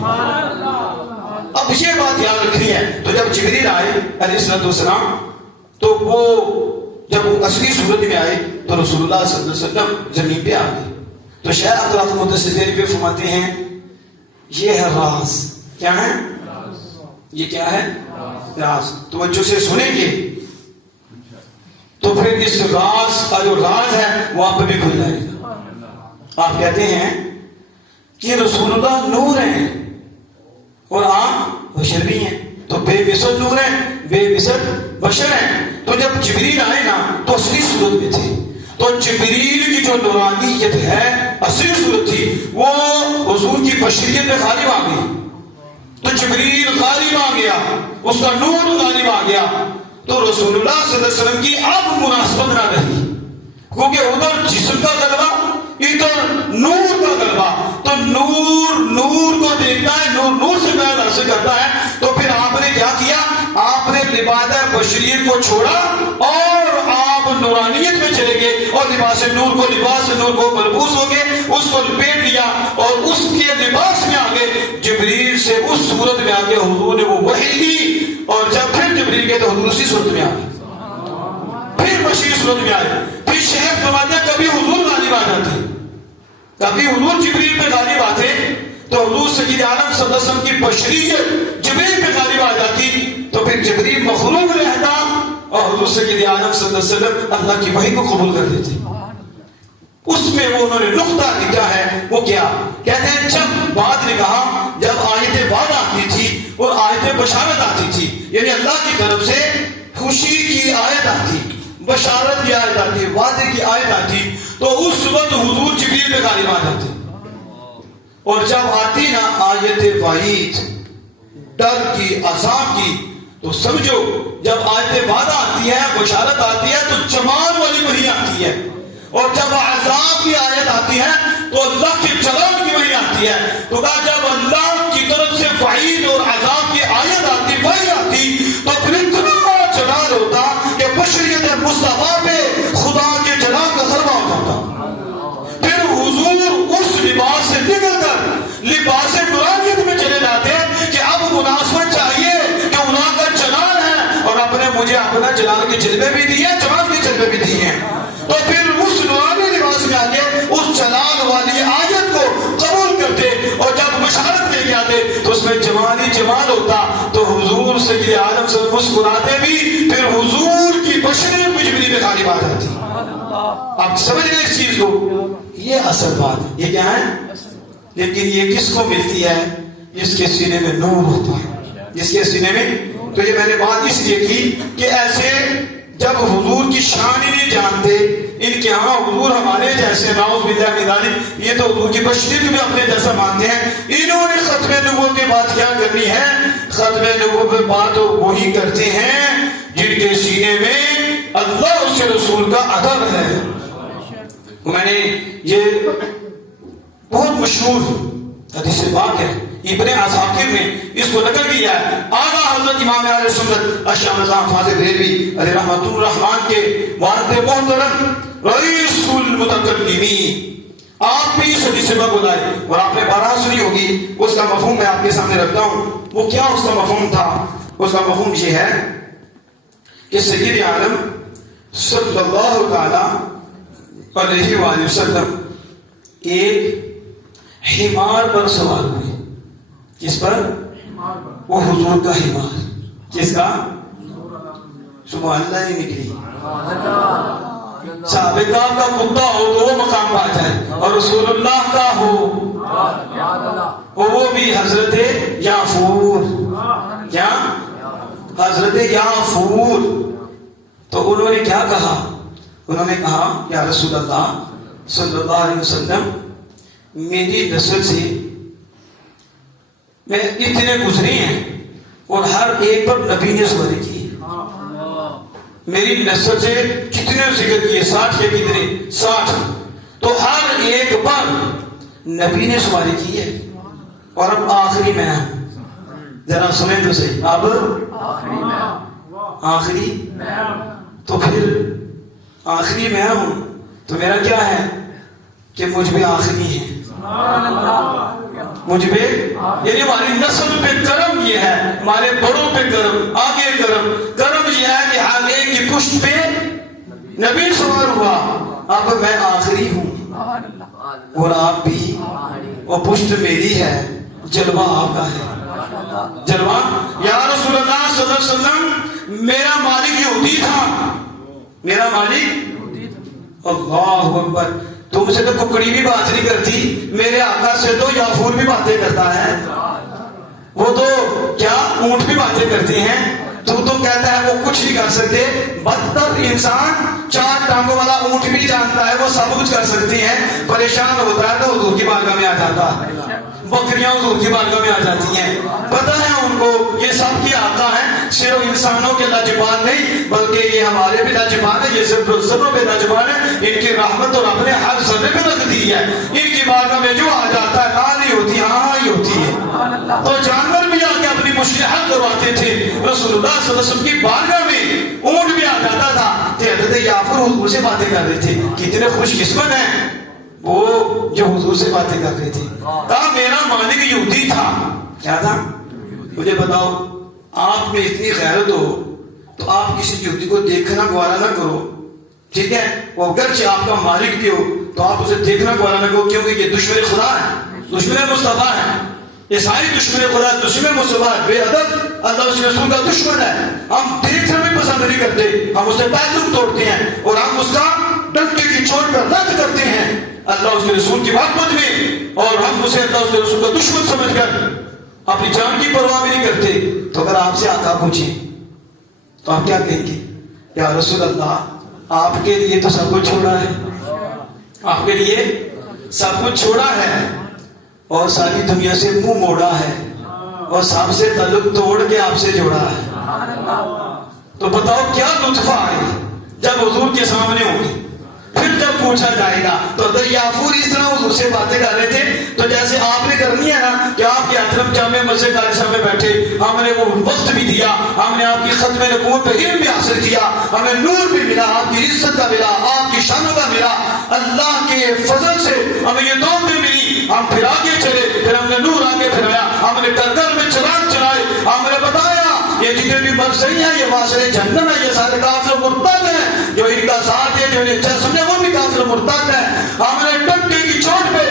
اب یہ بات یاد رکھنی ہے۔ تو جب جبریل آئے علیہ السلام تو وہ جب وہ اصلی صورت میں آئے تو رسول اللہ صلی اللہ علیہ وسلم زمین پہ آ گئے۔ تو شیخ عبداللہ متصدر پہ فرماتے ہیں یہ ہے راز۔ کیا ہے یہ؟ کیا ہے راز؟ توجہ سے سنیں گے تو پھر اس راز کا جو راز ہے وہ آپ پہ بھی کھل جائے گا۔ آپ کہتے ہیں کہ رسول اللہ نور ہیں اور آپ بشر بھی ہیں، تو بے مثل نور ہیں، بے مثل بشر ہیں۔ تو جب جبریل آئے نا تو اصلی صورت میں تھے، تو جبریل کی جو نورانیت ہے اصلی صورت تھی وہ حضور کی بشریت میں غالب آ گئی۔ تو جبریل غالب آ گیا، اس کا نور غالب آ گیا، تو رسول اللہ صلی اللہ علیہ وسلم کی اب مناسبت نہ رہی، کیونکہ ادھر جسم کا غلبہ ادھر نور کا غلبہ۔ تو نور نور کو دیکھتا ہے، نور نور سے فیض حاصل کرتا ہے۔ تو پھر آپ نے کیا کیا؟ آپ نے لباس بشریت کو چھوڑا اور آپ نورانیت میں چلے گئے اور لباس نور کو ملبوس ہو گئے، اس کو لپیٹ لیا اور اس کے لباس میں آگے جبریل سے اس صورت میں آگے حضور نے وہ وحی لی، اور جب پھر جبریل گئے تو حضور اسی صورت میں آگے، پھر بشری صورت میں آئے۔ پھر شیخ فرماتے ہیں کبھی حضور غالب آ جاتے، کبھی حضور جبریل پہ غالب آتے، تو حضور سید عالم صلی اللہ علیہ وسلم کی بشریت جبریل پہ غالب آ جاتی، تو پھر جبریل مخلوق رہتا اور حضور سید عالم صلی اللہ علیہ وسلم اللہ کی وحی کو قبول کر لیتے۔ اس میں وہ انہوں نے نقطہ لکھا ہے، وہ کیا کہتے ہیں؟ جب بعد نے کہا جب آیت وعدہ آتی تھی اور آیت بشارت آتی تھی، یعنی اللہ کی طرف سے خوشی کی آیت آتی، بشارت کی آیت آتی، وعدے کی آیت آتی، تو اس وقت حضور جبریل پہ غالب آ جاتے، اور جب آتی نا آیت وعید، ڈر کی، عذاب کی، تو سمجھو جب آیت وعدہ آتی ہے، بشارت آتی ہے تو جمال والی وحی آتی ہے، اور جب عذاب کی آیت آتی ہے تو اللہ کے جلال کی وحی آتی ہے۔ تو کہا جب اللہ کی طرف سے وعید اور عذاب کی آیت آتی، وحی آتی، تو پھر اتنا جلال ہوتا کہ بشریت مصطفیٰ پہ خدا کے جلال کا غلبہ ہو جاتا۔ پھر حضور اس لباس سے نکل کر لباس نورانیت میں چلے جاتے کہ اب مناسبت چاہیے کہ انہاں کا جلال ہے، اور آپ نے مجھے اپنا جلال کے جلوے بھی دیے، جمال کے جلوے بھی دیے، تو پھر اس نورانی لباس میں آگے اس جلال والی آیت کو قبول کرتے، اور جب بشارت لے کے آتے تو اس میں جمالی جمال ہوتا، تو حضور سید عالم سے مسکراتے بھی، پھر حضور کی بشریت میں جبریل پہ غالب آ جاتی۔ آپ سمجھ گئے اس چیز کو؟ یہ اصل بات ہے۔ یہ کیا ہے؟ لیکن یہ کس کو ملتی ہے؟ جس کے سینے میں نور ہوتا ہے، جس کے سینے میں۔ تو یہ میں نے بات اس لیے کی کہ ایسے جب حضور کی شان ہی نہیں جانتے، ان کے ہاں حضور ہمارے جیسے، نعوذ باللہ من ذالک، یہ تو حضور کی بشریت میں اپنے جیسا مانتے ہیں، انہوں نے ختم نبوت کی بات کیا کرنی ہے؟ ختم نبوت کی بات وہی کرتے ہیں جن کے سینے میں اللہ اس کے رسول کا ادب ہے۔ میں نے یہ بہت مشہور حدیث پاک ہے، ابن عساکر میں اس کو نقل کیا ہے، آغا حضرت امام اہل سنت اشام رضا فاضل بریلوی علیہ رحمۃ الرحمن کے والد محترم رئیس المتکلمین، آپ بھی اس حدیث پاک کو لائے، اور آپ نے بارہ سنی ہوگی، اس کا مفہوم میں آپ کے سامنے رکھتا ہوں۔ وہ کیا اس کا مفہوم تھا؟ اس کا مفہوم یہ ہے کہ سید عالم صلی اللہ تعالی علیہ وآلہ وسلم ایک حمار پر سوار ہوئے۔ کس پر؟ وہ حضور کا حمار۔ کس کا؟ سبحان اللہ نہیں نکلی، صحابہ کرام کا کتا ہو تو وہ مقام پہ آ جائے، اور رسول اللہ کا ہو وہ بھی حضرت یافور، کیا؟ حضرت یافور۔ تو انہوں نے کیا کہا؟ انہوں نے کہا یا رسول اللہ صلی اللہ علیہ وسلم، میری نسل سے میں اتنے گزری ہیں اور ہر ایک پر نبی نے سواری کی، میری نسل سے کتنے ذکر کیے؟ 60 کے کتنے؟ 60. تو ہر ایک پر نبی نے سواری کی ہے. اور اب آخری میں ہوں. ذرا سنیں تو صحیح. اب آخری تو پھر آخری میں ہوں تو میرا کیا ہے کہ مجھ پہ آخری ہے. مجھ پہ یعنی ہماری نسل پہ کرم یہ ہے, ہمارے بڑوں پہ کرم, آگے کرم یہ ہے کہ آگے کی پشت پہ نبی سوار ہوا. اب میں آخری ہوں اور آپ بھی, اور پشت میری ہے, جلوہ آپ کا ہے. جلوہ یا رسول اللہ صلی اللہ علیہ وسلم میرا مالک یہودی تھا, میرا مالک. اللہ اکبر. تم سے تو ککڑی بھی بات نہیں کرتی, میرے آقا سے تو یافور بھی باتیں کرتا ہے. وہ تو کیا اونٹ بھی باتیں کرتے ہیں, تو کہتا ہے وہ کچھ نہیں کر سکتے. بدتر انسان 4 ٹانگوں والا اونٹ بھی جانتا ہے وہ سب کچھ کر سکتے ہیں. پریشان ہوتا ہے تو حضور کی بارگاہ میں آ جاتا ہے. بکریاں حضور کی بارگاہ میں آ جاتی ہیں. پتہ ہے ان کو یہ سب کی آقا ہے. صرف انسانوں کے لاجواب نہیں بلکہ یہ ہمارے بھی لاجواب ہے. یہ صرف سبوں پہ لاجواب ہے. ان کی رحمت اور اپنے ہر ذرے پہ رکھ دی ہے. ان کی بارگاہ میں جو آ جاتا ہے ہاں نہیں ہوتی, ہاں ہی ہوتی ہے. تو جانور بھی آ کے اپنی مشکل حل کرواتے تھے. رسول اللہ صلی اللہ علیہ وسلم کی بارگاہ میں اونٹ بھی آ جاتا تھا. حضرت یافور حضور سے باتیں کر رہے تھے. کتنے خوش قسمت ہیں وہ جو حضور سے باتیں کر رہے تھے. کہا میرا مالک یہودی تھا. کیا تھا مجھے بتاؤ. آپ میں اتنی غیرت ہو تو آپ کسی یہودی کو دیکھنا گوارا نہ کرو, ٹھیک ہے, وہ اگرچہ آپ کا مالک بھی ہو تو آپ اسے دیکھنا گوارا نہ کرو, کیونکہ یہ دشمن خدا ہے, دشمن مصطفیٰ ہے. یہ ساری دشمن خدا, دشمن مصطفیٰ, بے ادب اللہ اس رسول کا دشمن ہے. ہم دیکھنا بھی پسند نہیں کرتے, ہم اسے تعلق توڑتے ہیں اور ہم اس کا ڈنکے کی چوٹ پر رد کرتے ہیں اللہ اس کے رسول کی محبت میں, اور ہم اسے اللہ اس کے رسول کا دشمن سمجھ کر اپنی جان کی پرواہ بھی نہیں کرتے. تو اگر آپ سے آقا پوچھیں تو آپ کیا کہیں گے؟ یا رسول اللہ آپ کے لیے تو سب کچھ چھوڑا ہے, آپ کے لیے سب کچھ چھوڑا ہے اور ساری دنیا سے منہ موڑا ہے اور سب سے تعلق توڑ کے آپ سے جوڑا ہے. تو بتاؤ کیا لطف آئے جب حضور کے سامنے ہوں گے. پھر جب پوچھا جائے گا تو یافور اس طرح حضور سے باتیں کر رہے تھے تو جیسے آپ نے کرنی ہے نا کہ آپ کے حضرت جامع مسجد علیہ میں بیٹھے, ہم نے وہ وقت بھی دیا, ہم نے آپ کی ختم نبوت پہ علم بھی حاصل کیا, ہمیں نور بھی ملا, آپ کی عزت کا ملا, آپ کی شانوں کا ملا, اللہ کے فضل سے ہمیں یہ دو بھی ملی. ہم پھر آگے چلے, پھر ہم نے نور آگے پھرایا, ہم نے گھر میں چراغ چلائے, ہم نے بتایا یہ جتنے بھی برسئی ہیں یہ واسطے جہنم ہے, یہ سارے کافر مرتد ہیں, جو ان کا ساتھ ہے جو انہیں اچھا سمجھے وہ بھی کافر مرتد ہے. ہم نے ڈنکے کی چوٹ پہ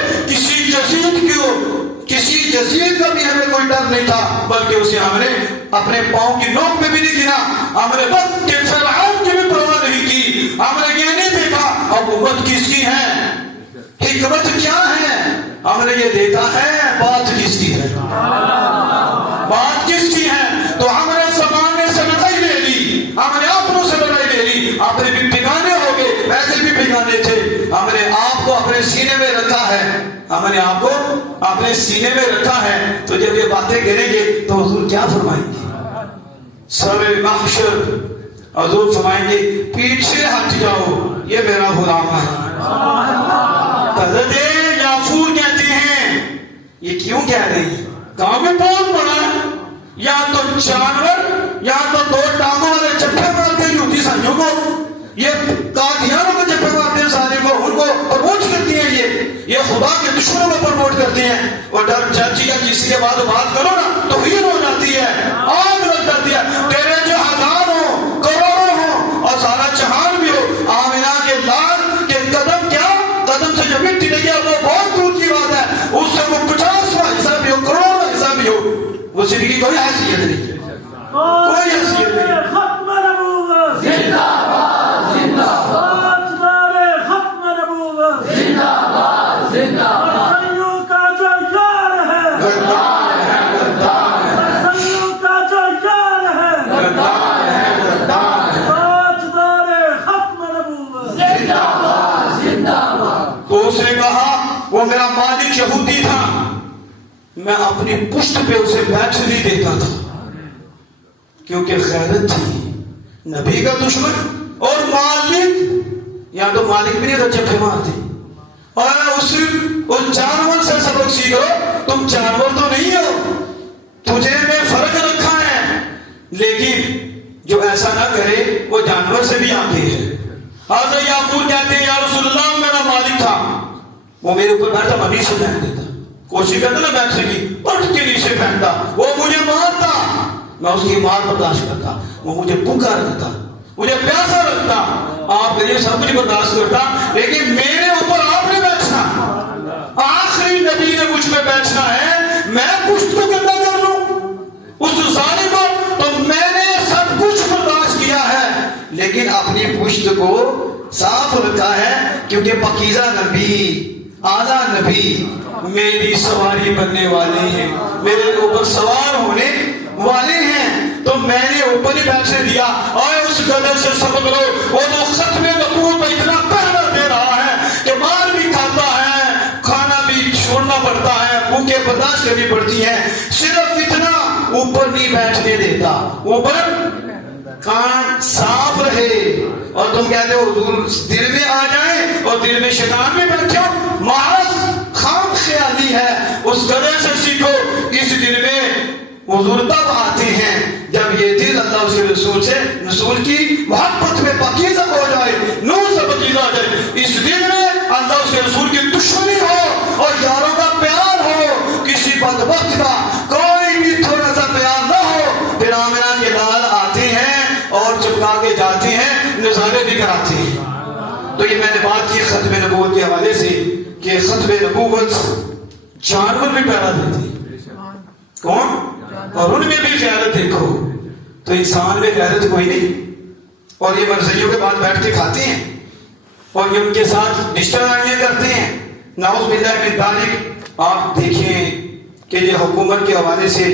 کسی یزید کا بھی ہمیں کوئی ڈر نہیں تھا, بلکہ اسے ہم نے اپنے پاؤں کی نوک پہ بھی نہیں گنا. ہم نے وقت کے فرعون کی بھی پرواہ نہیں کی. ہم نے یہ نہیں دیکھا حکومت کس کی ہے, حکمت کیا ہے, ہم نے یہ دیکھا ہے بات کس کی ہے, بات کس کی ہے. تو ہم نے زمانے سے لڑائی لے لی, ہم نے اپنوں سے لڑائی لے لی, اپنے بھی بگانے ہو گئے, ویسے بھی بگانے تھے. ہم نے آپ کو اپنے سینے میں رکھا ہے, ہم نے آپ کو اپنے سینے میں رکھا ہے. تو جب یہ باتیں کریں گے تو حضور کیا فرمائیں گے؟ سر محشر حضور فرمائیں گے پیچھے ہٹ جاؤ, یہ میرا غلام ہے. حضرت یافور کہتے ہیں یہ کیوں کہہ رہے ہیں, کام میں بہت بڑا ہے, یا تو جانور یا تو 2 ٹانگوں والے چپے مارتے ہیں یہودی سائیوں کو, یہ قادیانوں کو چپے مارتے ہیں سارے کو, ان کو پروموٹ کرتی ہیں, یہ خدا کے دشمنوں کو پروموٹ کرتے ہیں. اور جب چاچی یا کسی کے بعد بات کرو نا تو ہیر ہو جاتی ہے, آگ لگ جاتی ہے. تیرے جو ہزاروں کروڑوں ہوں اور سارا جہان بھی ہو, آمنہ کے لال کے قدم کیا قدم سے جو مٹی نہیں ہے وہ بہت دور کی بات ہے, اس سے وہ 50واں حصہ بھی ہو, کروڑواں حصہ بھی ہو, وہ زندگی کوئی حیثیت نہیں, کوئی حیثیت نہیں. ختم نبوت زندہ باد, زندہ باد, ختم نبوت زندہ باد, زندہ باد. سیوں کا جو یار ہے غدار ہے, غدار ہے. سیوں کا جو یار ہے غدار ہے, غدار ہے. تاجدار ختم نبوت زندہ باد, زندہ باد. تو اس نے کہا وہ میرا مالک یہودی تھا, میں اپنی پشت پہ اسے بیٹھ نہیں دیتا تھا, کیونکہ غیرت تھی, نبی کا دشمن اور مالک، یا تو مالک بھی نہیں تو جبھے مارتے. اور اس جانور سے سبق سیکھو. تم جانور تو نہیں ہو، تجھے میں فرق رکھا ہے، لیکن جو ایسا نہ کرے وہ جانور سے بھی آگے ہے. حضرت یعقوب کہتے ہیں یا رسول اللہ میرا مالک تھا، وہ میرے اوپر بیٹھتا میں نیچے پہن دیتا، کوشش کرتا نا بیٹھنے کی، پٹ کے نیچے پہنتا، وہ مجھے مارتا، میں اس کی مار برداشت کرتا، وہ مجھے بھوکا رکھتا، مجھے پیاسا رکھتا، آپ کے لیے سب کچھ برداشت کرتا، لیکن میرے اوپر آپ نے بیٹھنا، آخری نبی نے مجھ پہ بیٹھنا ہے، میں پشت کو گندا کر لوں اس ظالم کو. تو میں نے سب کچھ برداشت کیا ہے لیکن اپنی پشت کو صاف رکھا ہے، کیونکہ پاکیزہ نبی، اعلیٰ نبی میری سواری بننے والے ہیں، میرے اوپر سوار ہونے والے ہیں، تو میں نے اوپر ہی بیٹھنے دیا. اور اس قدر سے سبق لو، وہ تو ختم نبوت پہ اتنا پہلا دے رہا ہے کہ مار بھی کھاتا ہے، کھانا بھی چھوڑنا پڑتا ہے، بھوکیں برداشت کرنی پڑتی ہیں، صرف اتنا اوپر نہیں بیٹھنے دیتا. اوپر کان صاف رہے. اور تم کہتے ہو حضور دل میں آ جائیں اور دل میں شیطان میں بیٹھو، محض خام خیالی ہے. اس قدر سے سیکھو. اس دل میں حضور تب آتے ہیں جب یہ دل اللہ اس کے رسول سے، رسول کی محبت میں پاکیزہ ہو جائے، نور سے پاکیزہ ہو جائے. اس دل میں اللہ اس کے رسول کی دشمنی ہو اور یاروں کا پیار ہو، کسی بدبخت کا کوئی بھی تھوڑا سا پیار نہ ہو. پھر آمنہ کے لال آتے ہیں اور چپکا کے جاتے ہیں، نظارے بھی کراتے ہیں. تو یہ میں نے بات کی ختم نبوت کے حوالے سے کہ ختم نبوت جانور بھی پیرا دیتے ہیں. کون؟ اور ان میں بھی غیرت دیکھو. تو انسان میں غیرت کوئی نہیں. اور یہ مرضیوں کے بعد بیٹھ کے کھاتے ہیں اور یہ ان کے ساتھ رشتہ داریاں کرتے ہیں. نعوذ باللہ من ذالک. آپ دیکھیں کہ یہ حکومت کے حوالے سے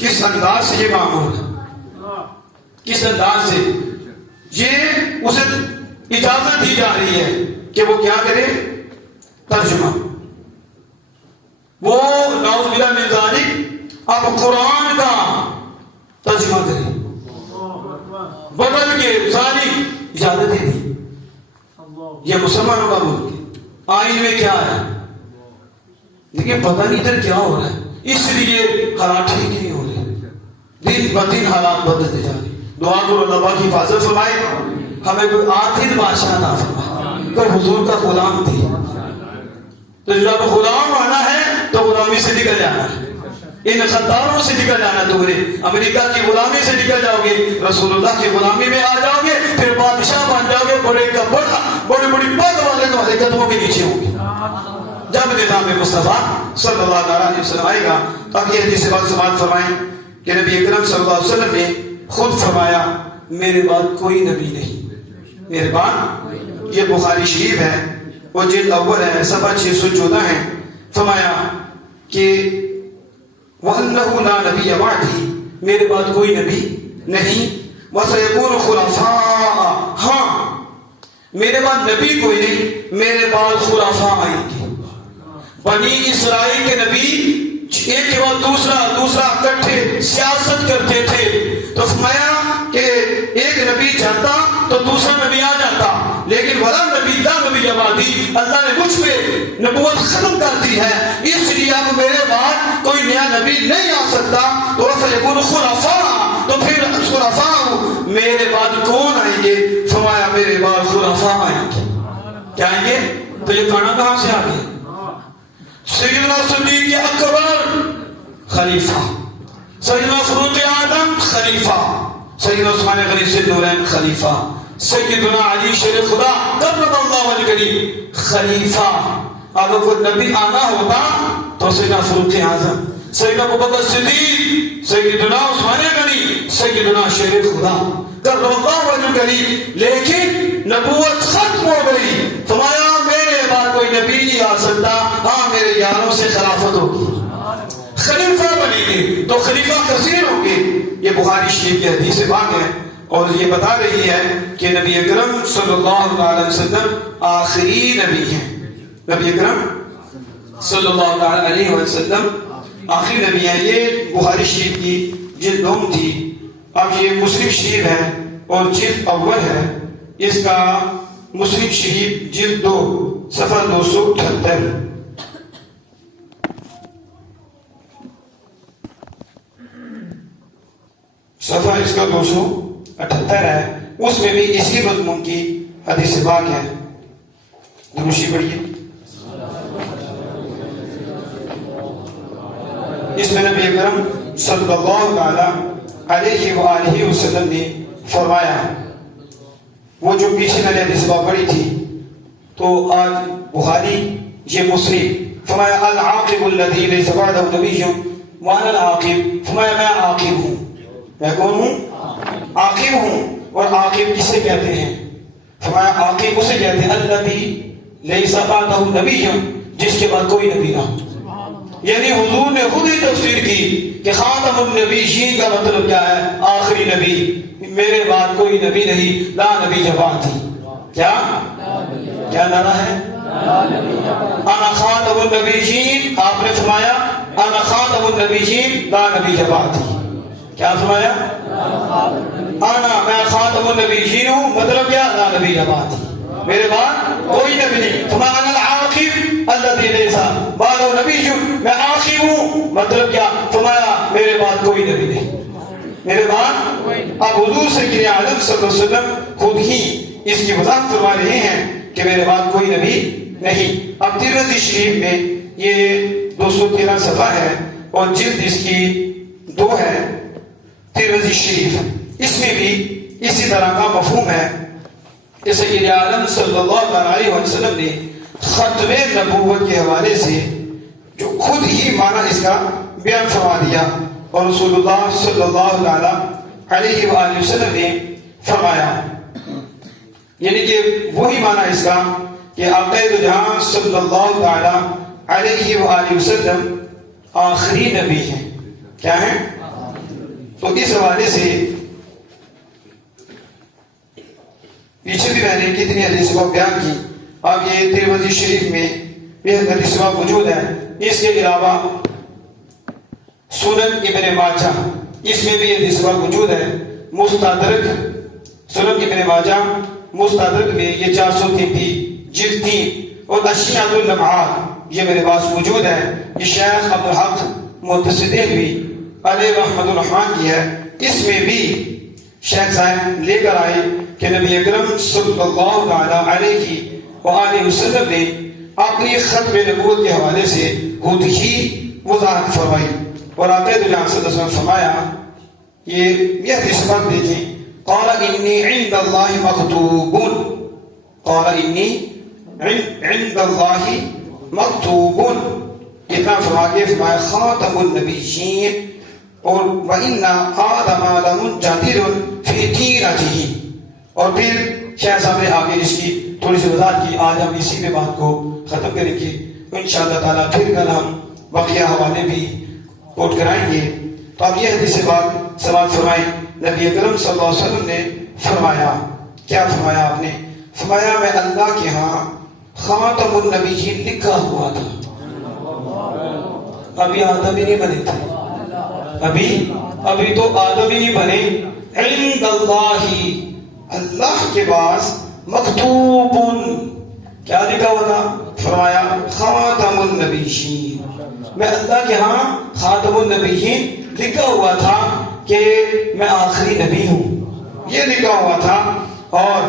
کس انداز سے یہ کام ہو رہا، کس انداز سے یہ اسے اجازت دی جا رہی ہے کہ وہ کیا کرے، ترجمہ. وہ نعوذ باللہ من ذالک اب قرآن کا ترجمہ کرے، بدل کے ظالم اجازت دے دی. یہ مسلمانوں کا ملک ہے، آئین میں کیا ہے لیکن پتہ نہیں ادھر کیا ہو رہا ہے. اس لیے حالات ٹھیک نہیں ہو رہے، دن بدن حالات بدلتے جا رہے. دعا کرو اللہ کی حفاظت فرمائے، ہمیں کوئی عادل بادشاہ نہ فرمائے، کوئی حضور کا غلام تھے. تو جب غلام آنا ہے تو غلامی سے نکل جانا ہے، ان خطاروں سے نکل جانا. تمہیں امریکہ کی غلامی سے نکل جاؤ گے، رسول اللہ کی غلامی میں آ جاؤ گے، پھر بادشاہ بن جاؤ گے، بڑے کا بڑا، بڑی بڑی پگ والے تمہارے قدموں کے نیچے ہوں گے. جب نظام مصطفیٰ صلی اللہ علیہ وسلم آئے گا تو آپ یہ حدیث بات سماعت فرمائیں کہ نبی اکرم صلی اللہ علیہ وسلم نے خود فرمایا میرے بعد کوئی نبی نہیں، میرے بعد. یہ بخاری شریف ہے، وہ جلد اول ہے، صفحہ 614 ہے. فرمایا کہ وَأَنَّهُ لَا نَبِيَّ بَعْدِي، میرے بعد کوئی نبی نہیں. وَسَيَكُونُ خُلَفَاءَ، ہاں میرے بعد نبی کوئی نہیں، میرے بعد خلفاء آئیں گے. بنی اسرائیل کے نبی ایک کے بعد دوسرا اکٹھے سیاست کرتے تھے. تو فرمایا کہ ایک نبی جاتا تو دوسرا نبی آ جاتا، لیکن ولا نبی لا نبی بعدی، اللہ نے مجھ پہ نبوت ختم کر دی ہے، اس لیے اب میرے بعد کوئی نیا نبی نہیں آ سکتا. تو فیکون خلفاء، تو پھر خلفاء میرے بعد کون آئیں گے؟ فرمایا میرے بعد خلفاء آئیں گے. کیا آئیں گے؟ تو یہ کھانا کہاں سے آ گیا؟ سیدنا صدیق اکبر خلیفہ، سیدنا فاروق اعظم خلیفہ، سیدنا عثمان غنی ذی النورین خلیفہ، سیدنا علی شیر خدا کرم اللہ وجہہ خلیفہ. اگر کوئی نبی آنا ہوتا تو سیدنا فاروق اعظم، سیدنا ابوبکر صدیق، سیدنا عثمان غنی، سیدنا شیر خدا کرم اللہ وجہہ. لیکن نبوت ختم ہو گئی. فرمایا میرے بعد کوئی نبی نہیں آ سکتا، ہاں میرے یاروں سے خلافت ہوگی، خلیفہ بنیں گے تو خلیفہ کثیر ہوں گے. یہ بخاری شریف کی حدیث پاک ہے اور یہ بتا رہی ہے کہ نبی اکرم صلی اللہ علیہ وسلم آخری نبی ہیں. نبی اکرم صلی اللہ علیہ وسلم آخری نبی ہیں. یہ بخاری شریف کی جلد 9 تھی. اب یہ مسلم شریف ہے اور جلد اول ہے، اس کا مسلم شریف جلد 2 صفحہ 278۔ صفحہ اس کا 278 ہے، اس میں بھی اسی مضمون کی حدیث پاک ہے۔ دروشی پڑھیے۔ اس میں نبی اکرم صلی اللہ علیہ وآلہ وسلم نے فرمایا، وہ جو پیچھے میں نے حدیث پاک پڑھی تھی تو آج بخاری یہ مسلم، فرمایا العاقب الذی لیس بعدہ نبی وانا العاقب، فرمایا میں عاقب ہوں۔ میں کون ہوں؟ عاقب ہوں۔ اور عاقب کسے کہتے ہیں؟ فرمایا عاقب اسے کہتے ہیں الذی لیس بعدہ نبی، جس کے بعد کوئی نبی نہ ہو۔ یعنی حضور نے خود ہی تفسیر کی کہ خاتم النبیین کا مطلب کیا ہے؟ آخری نبی، میرے بعد کوئی نبی نہیں، لا نبی بعدی۔ کیا نعرہ ہے؟ انا خاتم النبیین، آپ نے فرمایا انا خاتم النبیین لا نبی بعدی۔ کیا فرمایا؟ انا میں خاتم النبیین ہوں، مطلب کیا؟ لا نبی بعدی، میرے بعد کوئی نبی نہیں۔ فرمایا انا العاقب الذی لیس بعدہ نبی، میں عاقب ہوں، مطلب کیا؟ فرمایا میرے بعد کوئی نبی نہیں، میرے بعد۔ اب حضور سیدنا عالم صلی اللہ علیہ وسلم خود ہی اس کی وضاحت فرما رہے ہیں کہ میرے بعد کوئی نبی نہیں۔ اب ترمذی شریف میں یہ 213 صفحہ ہے اور جلد اس کی 2 ہے، ترمذی شریف، اس میں بھی اسی طرح کا مفہوم ہے۔ اس سید عالم صلی اللہ علیہ وسلم نے ختم نبوت کے حوالے سے جو خود ہی معنی اس کا بیان فرما دیا، اور رسول اللہ صلی اللہ علیہ وآلہ وسلم نے فرمایا، یعنی کہ وہی معنی اس کا کہ آقا دو جہاں صلی اللہ علیہ وآلہ وسلم آخری نبی ہیں۔ کیا ہیں؟ تو اس حوالے سے پیچھے بھی میں نے کتنی حدیث کو بیان کی۔ اب یہ ترمذی شریف میں یہ حدیث موجود ہے، اس کے علاوہ سنن ابن ماجہ، اس میں بھی حدیث موجود ہے۔ مستدرک سنن ابن ماجہ مستدرک میں یہ 403 تھی، جلد 3، اور اشیاء اللمعات یہ میرے پاس موجود ہے، یہ شیخ عبدالحق متصدیق بھی علیہ رحمت الرحمن کی ہے۔ اس میں بھی شیخ صاحب لے کر آئے کہ نبی اکرم صلی اللہ علیہ وآلہ وسلم نے اپنی ختم نبوت کے حوالے سے خود ہی وضاحت فرمائی، اور آقا دو جہاں صلی اللہ علیہ وسلم فرمایا، یہ حدیث پاک دیکھیں، قال انی عند اللہ مکتوب، قال انی عند اللہ مکتوب، اتنا فرما کے فرمایا خاتم النبیین، اور وَإِنَّ آدَمَ لَمُنْجَدِرٌ فِي دِينَتِهِ۔ اور پھر شیخ صاحب نے آگے اس کی تھوڑی سی وضاحت کی۔ آج ہم اسی میں بات کو ختم کریں گے انشاءاللہ تعالیٰ، پھر کل ہم بقیہ حوالے بھی کوٹ کرائیں گے۔ تو اب یہ حدیث بات سوال فرمائیں، نبی اکرم صلی اللہ علیہ وسلم نے فرمایا، کیا فرمایا آپ نے؟ فرمایا میں اللہ کے ہاں خاتم النبیین لکھا ہوا تھا۔ ابھی آدم ہی نہیں بنے تھے، ابھی تو آدم ہی نہیں بنے۔ عند اللہ، اللہ کے پاس، مکتوب، کیا لکھا ہوا تھا؟ فرمایا خاتم النبیین، میں اللہ کے ہاں خاتم النبیین لکھا ہوا تھا کہ میں آخری نبی ہوں، یہ لکھا ہوا تھا۔ اور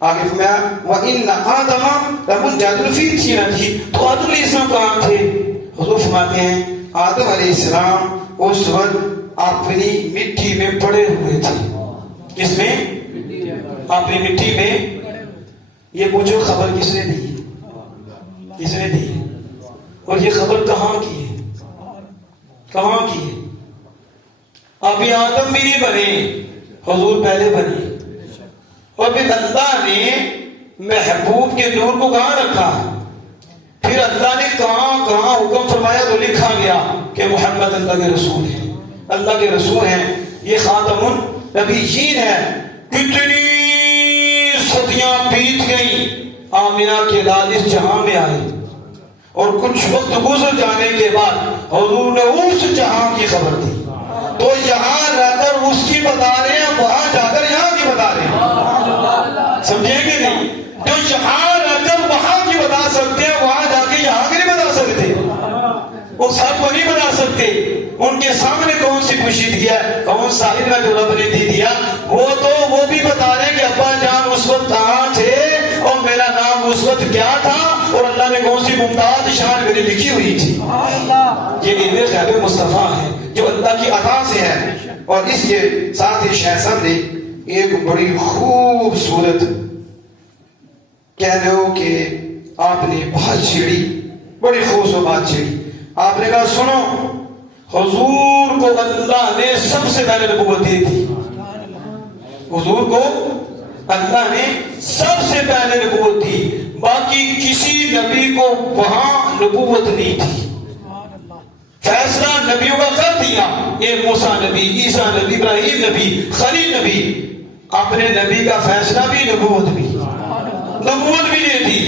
آگے فرمایا وَإِنَّ آدَمَ لَمُنْجَدِرٌ فِي دِينَتِهِ، تو آدم علیہ السلام کہاں تھے؟ حضور فرماتے ہیں آدم علیہ السلام اس وقت اپنی مٹی میں پڑے ہوئے تھے۔ کس میں؟ اپنی مٹی میں۔ یہ پوچھو خبر کس نے دی؟ کس نے دی؟ اور یہ خبر کہاں کی ہے؟ کہاں کی ہے؟ ابھی آدم بھی نہیں بنے، حضور پہلے بنے، اور پھر اللہ نے محبوب کے نور کو کہاں رکھا؟ پھر اللہ نے کہاں کہاں حکم فرمایا تو لکھا گیا کہ محمد اللہ کے رسول ہیں، اللہ کے رسول ہیں، یہ خاتم النبیین ہے۔ کتنی صدیاں بیت گئیں، آمنہ کے لال اس جہاں میں آئے، اور کچھ وقت گزر جانے کے بعد حضور نے اس جہاں کی خبر دی، تو یہاں رہ کر اس کی بتا رہے ہیں، وہاں جا کر یہاں کی بتا رہے ہیں. سمجھیں گے نہیں؟ جو یہاں رہ کر وہاں کی بتا سکتے ہیں وہاں جا کے یہاں کی نہیں بتا سکتے. وہ سب کو نہیں بتا سکتے. ان کے سامنے کون سی پوشیدگی ہے, کون سا علم جو رب نے دے دیا, وہ بھی بتا رہے ہیں کہ ابا جان اس وقت کہاں تھے اور میرا نام اس وقت کیا تھا اور اللہ نے کون سی ممتاز شان میری لکھی ہوئی تھی. یہ علم غیب مصطفیٰ ہے جو اللہ کی عطا سے ہے. اور اس کے ساتھ ہی شیخ صاحب نے ایک بڑی خوبصورت کہہ لو کہ آپ نے بات چھیڑی, بڑی خوبصورت بات چھیڑی. آپ نے کہا سنو, حضور کو اللہ نے سب سے پہلے نبوت دی تھی. حضور کو اللہ نے سب سے پہلے نبوت دی, باقی کسی نبی کو وہاں نبوت نہیں تھی. فیصلہ نبیوں کا کر دیا, یہ موسیٰ نبی, عیسیٰ نبی, ابراہیم نبی, خلیل نبی. اپنے نبی کا فیصلہ بھی نبوت بھی دے دی,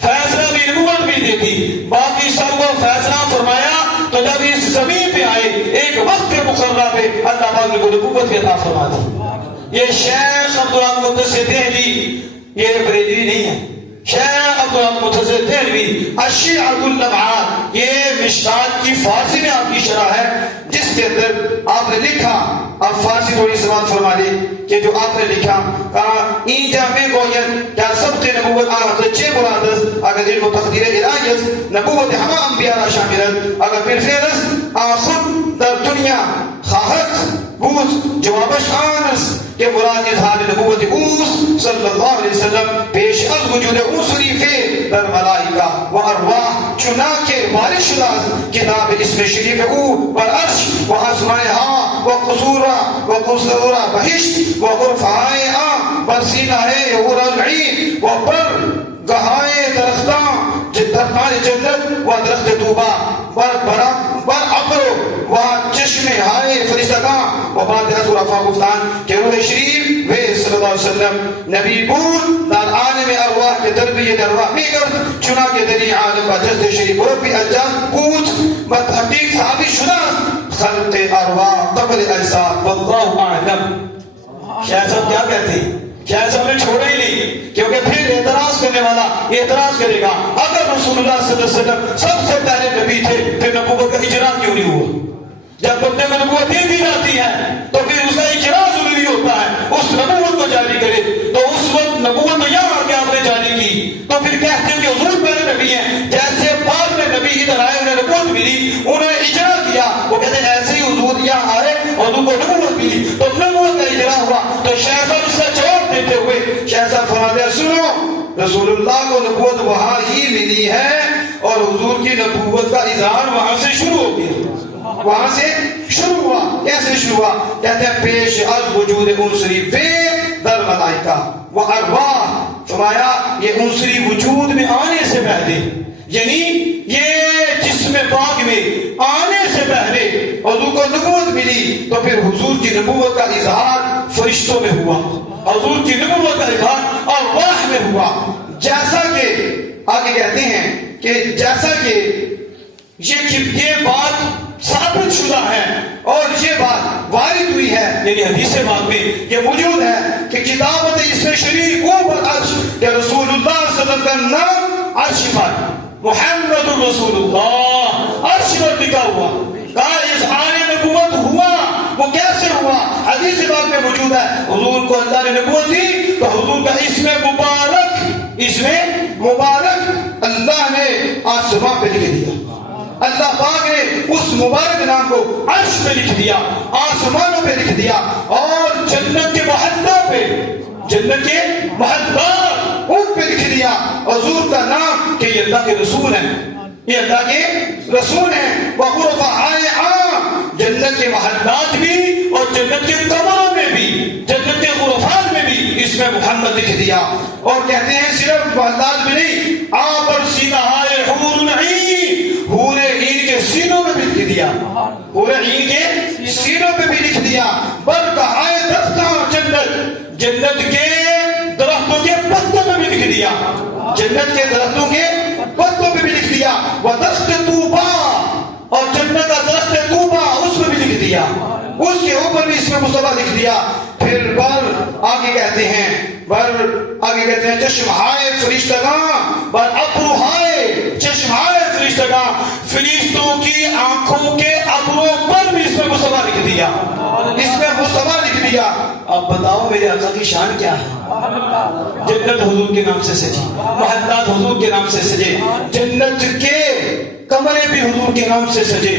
فیصلہ بھی نبوت بھی دے دی. باقی سب کو فیصلہ فرمایا تو جب اس زمین پہ آئے ایک وقت مقررہ پہ اللہ پاک نے کو نبوت کی عطا فرما دی. یہ شیخ عبداللہ مقدس دہلوی, یہ بریلوی نہیں ہے, شیخ عبداللہ مقدس دہلوی الشیعۃ اللمعاء, یہ مشکات کی فارسی میں آپ کی شرح ہے جس کے اندر آپ نے لکھا, آپ فارسی تھوڑی سماعت فرما لیں کہ جو آپ نے لکھا کہا اینجا میں گوین کیا سبق نبوت آغاز چے مرادس اگر علم و تقدیر الہیت نبوت ہما انبیاء را شاملت اگر بالفعلس آخد در دنیا خواہت بوز جوابش آنس کہ مراد اظہار نبوت اوس صلی اللہ علیہ وسلم پیش از وجود اوسری فی در ملائکہ و ارواح چنانکہ وارد شدہ کتاب اسم شریف او بر عرش و آسمانہا و قصورہ و قصورہ بہشت و غرفہائے آم بر سینہ حور العین و بر گہائے درختان درختان جنت و درخت توبہ بر عبر و چشم ہائے فرشتگان و بعد از رفا گفتان کہ روح شریف وے صلی اللہ علیہ وسلم نبی بود در عالم ارواح کے تربیت ارواح میں کرد چنانکہ دنی عالم و جزد شریف ربی اجاز بود بتحقیق صحابی شدہ خلق ارواح قبل اجزاد واللہ اعلم. شاید صاحب کیا کہتے ہیں, شاید صاحب نے چھوڑا ہی نہیں کیونکہ پھر اعتراض کرنے والا اعتراض کرے گا اگر رسول اللہ صلی اللہ علیہ وسلم سب سے پہلے نبی تھے پھر نبوت کا اجرا کیوں نہیں ہوا؟ جب بندے کو نبوت دے دی جاتی ہے تو پھر اس کا اجرا ضروری ہوتا ہے, اس نبوت کو جاری کرے. تو اس وقت نبوت تو یہاں آ کے آپ نے جاری کی تو پھر کہتے ہیں کہ حضور پہلے نبی ہیں, جیسے بعد میں نبی ادھر آئے انہیں نبوت ملی انہیں اجرا کیا, وہ کہتے ہیں ایسے ہی حضور یہاں آئے اور ان کو نبوت ملی تو نبوت کا اجرا ہوا. تو شیخ صاحب اس کا جواب دیتے ہوئے شیخ صاحب فرماتے ہیں سنو, رسول اللہ کو نبوت وہاں ہی ملی ہے اور حضور کی نبوت کا اظہار وہاں سے شروع ہو گیا. وہاں سے شروع ہوا. کیسے شروع ہوا؟ کہتے ہیں پیش از وجود انصری فی در ملائکہ و ارواح. فرمایا یہ انصری وجود میں آنے سے پہلے, یعنی یہ جسم پاک میں آنے سے پہلے حضور کو نبوت ملی تو پھر حضور کی نبوت کا اظہار فرشتوں میں ہوا, حضور کی نبوت کا اظہار ارواح میں ہوا. جیسا کہ آگے کہتے ہیں کہ جیسا کہ یہ بات ثابت شدہ ہے اور یہ بات وارد ہوئی ہے یعنی حدیث پاک میں یہ موجود ہے کہ کتابت اسم شریف اوپر عرش کہ رسول اللہ صلی اللہ علیہ وسلم کا نام عرش پر محمد رسول اللہ عرش پر لکھا ہوا. کہا اظہار نبوت ہوا, وہ کیسے ہوا؟ حدیث پاک میں موجود ہے حضور کو اللہ نے نبوت دی تو حضور کا اسم مبارک اللہ نے آسمان پہ لکھ دیا. اللہ پاک نے اس مبارک نام کو عرش پہ لکھ دیا, آسمانوں پہ لکھ دیا اور جنت کے محلات پہ, جنت کے محلات ان پہ لکھ دیا حضور کا نام کہ یہ اللہ کے رسول ہیں, یہ اللہ کے رسول ہیں. وغرفہائے عام, جنت کے محلات بھی اور جنت کے کمروں میں بھی, جنت کے غرفات میں بھی اس میں محمد لکھ دیا. اور کہتے ہیں صرف محلات میں نہیں, آپ اور سینہائے حور العین, حور عین کے سینوں میں بھی لکھ دیا, حور عین کے سینوں میں بھی لکھ دیا. برکہائے درختان جنت, جنت کے درختوں کے پتوں میں بھی لکھ دیا, جنت کے درختوں کے پتوں میں بھی لکھ دیا. ودرخت طوبا, اور جنت کا درخت طوبا اس میں بھی لکھ دیا, اس کے اوپر بھی اس میں مصطفیٰ لکھ دیا. پھر بر آگے کہتے ہیں چشمہائے فرشتگاں، بر ابروہائے چشمہائے فرشتگاں، فرشتوں کی آنکھوں کے ابروں پر بھی اس میں مصطفیٰ لکھ دیا، اس میں مصطفیٰ لکھ دیا۔ اب بتاؤ میرے آقا کی شان کیا ہے؟ جنت حضور کے نام سے سجی، محلات حضور کے نام سے سجے، جنت کے کمرے بھی حضور کے نام سے سجے،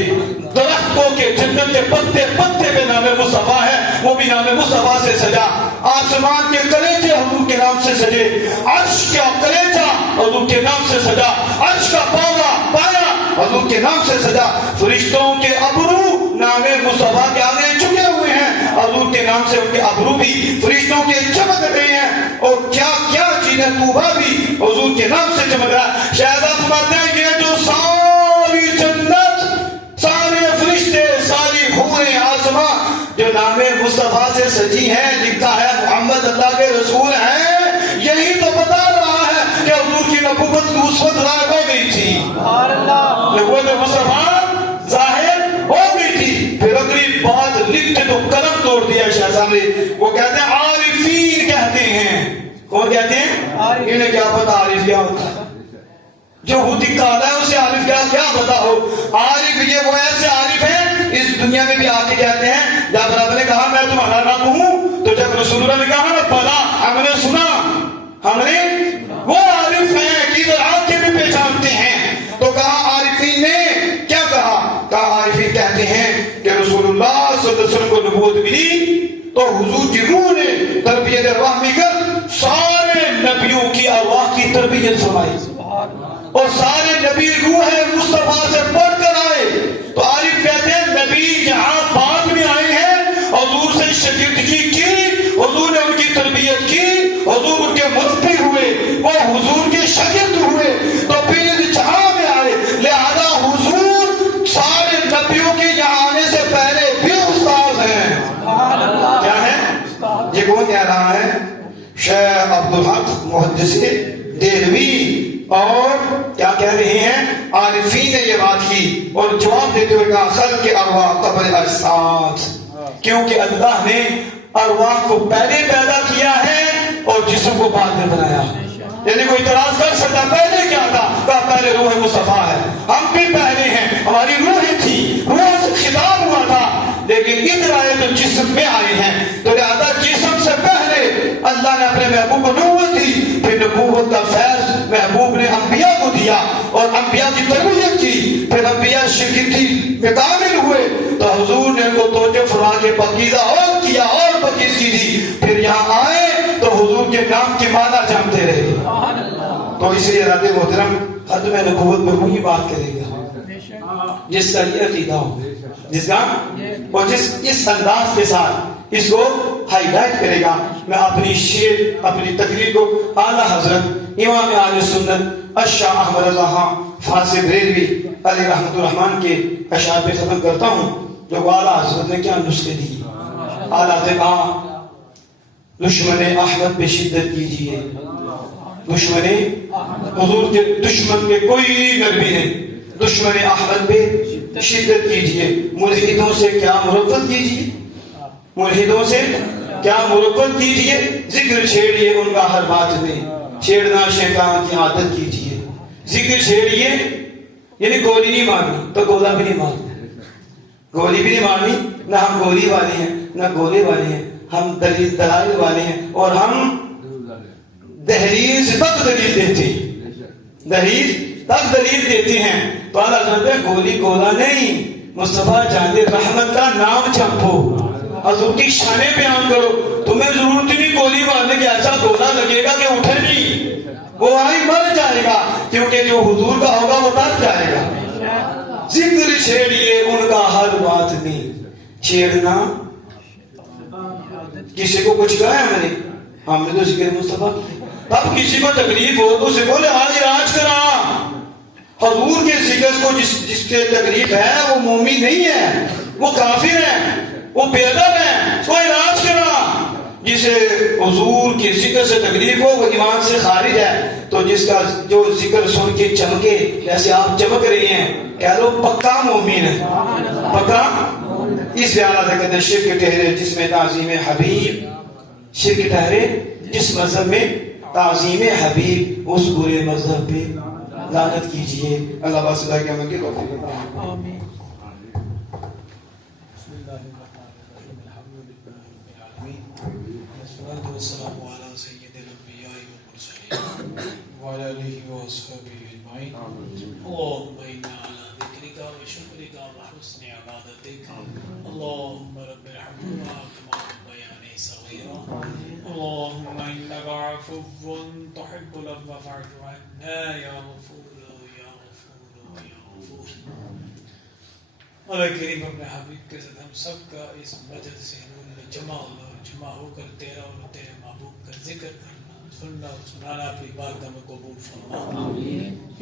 درختوں کے جنت کے پتے پتے پہ نام مصطفیٰ ہے، وہ بھی نام مصطفیٰ سے سجا، آسمان کے کلیجے حضور کے نام سے سجے، عرش کا کلیجہ حضور کے نام سے سجا، عرش کا پایا حضور کے نام سے سجا، فرشتوں کے ابرو نام مصطفیٰ کے آگے جھکے ہوئے ہیں، حضور کے نام سے ان کے ابرو بھی فرشتوں کے چمک رہے ہیں، اور کیا کیا چیزیں طوبہ بھی حضور کے نام سے چمک رہا ہے۔ شہزاد فرماتے ہیں یہ جو ساری جنت، سارے فرشتے، ساری حوریں آسماں جو نام مصطفیٰ سے سجی ہیں، لکھا ہے محمد اللہ کے رسول ہیں، یہی تو بتا رہا ہے کہ حضور کی نبوت اس وقت ظاہر ہو گئی تھی، نبوت مصطفیٰ ظاہر ہو گئی تھی۔ پھر اگلی بات لکھتے تو قلم توڑ دیا شہزاد نے، وہ کہتے ہیں عارفین کہتے ہیں۔ کون کہتے ہیں؟ انہیں کیا پتا عارف کیا ہوتا ہے؟ جو ہوتی کالا ہے اسے عارف کیا پتا ہو؟ عارف یہ وہ ایسے عارف ہیں اس دنیا میں بھی آ کے کہتے ہیں، جب رب نے کہا میں تمہارا رب ہوں، تو جب رسول اللہ نے کہا نا بلا، ہم نے سنا، ہم نے وہ عارف ہیں کہ ادھر آ کے بھی پہچانتے ہیں۔ تو کہا عارفین نے کیا کہا عارفین کہتے ہیں کہ رسول اللہ صلی اللہ علیہ وسلم کو نبوت ملی تو حضور کی روح نے تربیت ارواح میں کر سارے نبیوں کی ارواح کی تربیت فرمائی، اور سارے نبی روح مصطفیٰ سے پڑھ کر آئے۔ تو عارف کہتے ہیں نبی یہاں بعد میں آئے ہیں، حضور سے شاگردگی کی، حضور نے ان کی تربیت کی، حضور ان کے مربی ہوئے، وہ حضور کے شاگرد ہوئے، تو پھر جہاں میں آئے، لہذا حضور سارے نبیوں کے یہاں آنے سے پہلے بھی استاد ہیں۔ کیا ہے یہ؟ کون کہہ رہا ہے؟ شیخ عبدالحق محدث دہلوی، اور کیا کہہ رہے ہیں؟ عارفین نے یہ بات کی، اور جواب دیتے ہوئے کہا خلق ارواح قبل اجساد، کیونکہ اللہ نے ارواح کو پہلے پیدا کیا ہے اور جسم کو بعد میں بنایا۔ یعنی کوئی اعتراض کر سکتا پہلے کیا تھا؟ کہا پہلے روح مصطفیٰ ہے، ہم بھی پہلے ہیں، ہماری روحیں تھی، روح سے خطاب ہوا تھا، لیکن ادھر آئے تو جسم میں آئے ہیں، تو لہذا جسم سے پہلے اللہ نے اپنے محبوب کو نبوت دی، پھر نبوت کا فیض محبوب نے انبیاء کو دیا اور انبیاء کی تربیت کی، پھر انبیاء شاگردی میں کامل ہوئے تو حضور نے ان کو توجہ فرما کے پاکیزہ اور کیا اور پاکیزگی دی، پھر یہاں آئے تو حضور کے نام کی معنی جانتے رہے۔ تو اس لیے رات محترم ختم نبوت میں وہی بات کرے گا جس کا یہ عقیدہ ہو، جس کا اور جس انداز کے ساتھ اس کو ہائی لائٹ کرے گا۔ میں اپنی شعر اپنی تقریر کو اعلیٰ حضرت امام اہل سنت الشاہ احمد رضا خان فاسق بریلوی علیہ رحمۃ الرحمن کے اشعار پہ ختم کرتا ہوں، جو اعلیٰ حضرت نے کیا نسخے دی۔ اعلیٰ نے کہا دشمن احمد پہ شدت کیجیے، دشمن حضور کے دشمن کے کوئی نرمی نہیں، دشمن احمد پہ شدت کیجیے، ملحدوں سے کیا مرفت کیجیے، ملحدوں سے کیا مرفت کیجیے، ذکر چھیڑیے ان کا ہر بات میں، چھیڑنا شیطان کی عادت کیجیے، ذکر چھیڑیے، یعنی گولی نہیں مارنی تو گولا بھی نہیں مارنا، گولی بھی نہیں مارنی، نہ ہم گولی والے ہیں نہ گولے والے ہیں، ہم دلائل والے ہیں، اور ہم دہلیز تک دلیل دیتے ہیں، دہلیز تک دلیل دیتے ہیں۔ تو اللہ حضرت گولی گولا نہیں، مصطفیٰ جان رحمت کا نام جپو، حضور کی شانیں بیان کرو، تمہیں ضرورت نہیں گولی مارنے کی، ایسا گولا لگے گا کہ اٹھے نہیں، وہ آئی مر جائے گا، کیونکہ جو حضور کا ہوگا وہ تر جائے گا۔ ذکر چھیڑیے ان کا ہر بات میں، چھیڑنا کسی کو کچھ کہا ہے ہم نے تو ذکر مصطفیٰ کی، اب کسی کو تکلیف ہو تو اسے بولے آج علاج کرا، حضور کے ذکر کو جس کے تکلیف ہے وہ مومن نہیں ہے، وہ کافر ہے، وہ بے ادب ہے، اس کو علاج کرا۔ جسے حضور کے ذکر سے تکلیف ہو وہ ایمان سے خارج ہے، تو جس کا جو ذکر سن کے چمکے جیسے آپ چمک رہی ہیں، کہہ لو پکا مومن ہے، پکا اس پہ اعلیٰ حضرت کہتے ہیں شرک ٹھہرے جس میں تعظیم حبیب، شرک ٹھہرے جس مذہب میں تعظیم حبیب، اس برے مذہب پہ لعنت کیجئے۔ اللہ بات صدا کے عمل کے توفیق عطا فرمائے۔ آمین۔ والصلاة والسلام على سيد الأنبياء والمرسلين وعلى آله وأصحابه أجمعين اللهم إنا على ذكرك وشكرك وحسن عبادتك اللهم رب ارحمهما كما ربياني صغيرا اللهم إنك عفو تحب العفو فاعف عنا يا غفور يا غفور يا غفور۔ مولا کریم اپنے حبیب کے ساتھ ہم سب کا اس مجلس سے نور میں جمع ہو کر تیرا اور تیرے محبوب کا ذکر کرنا، سننا اور سنانا اپنی بارگاہ میں قبول فرما۔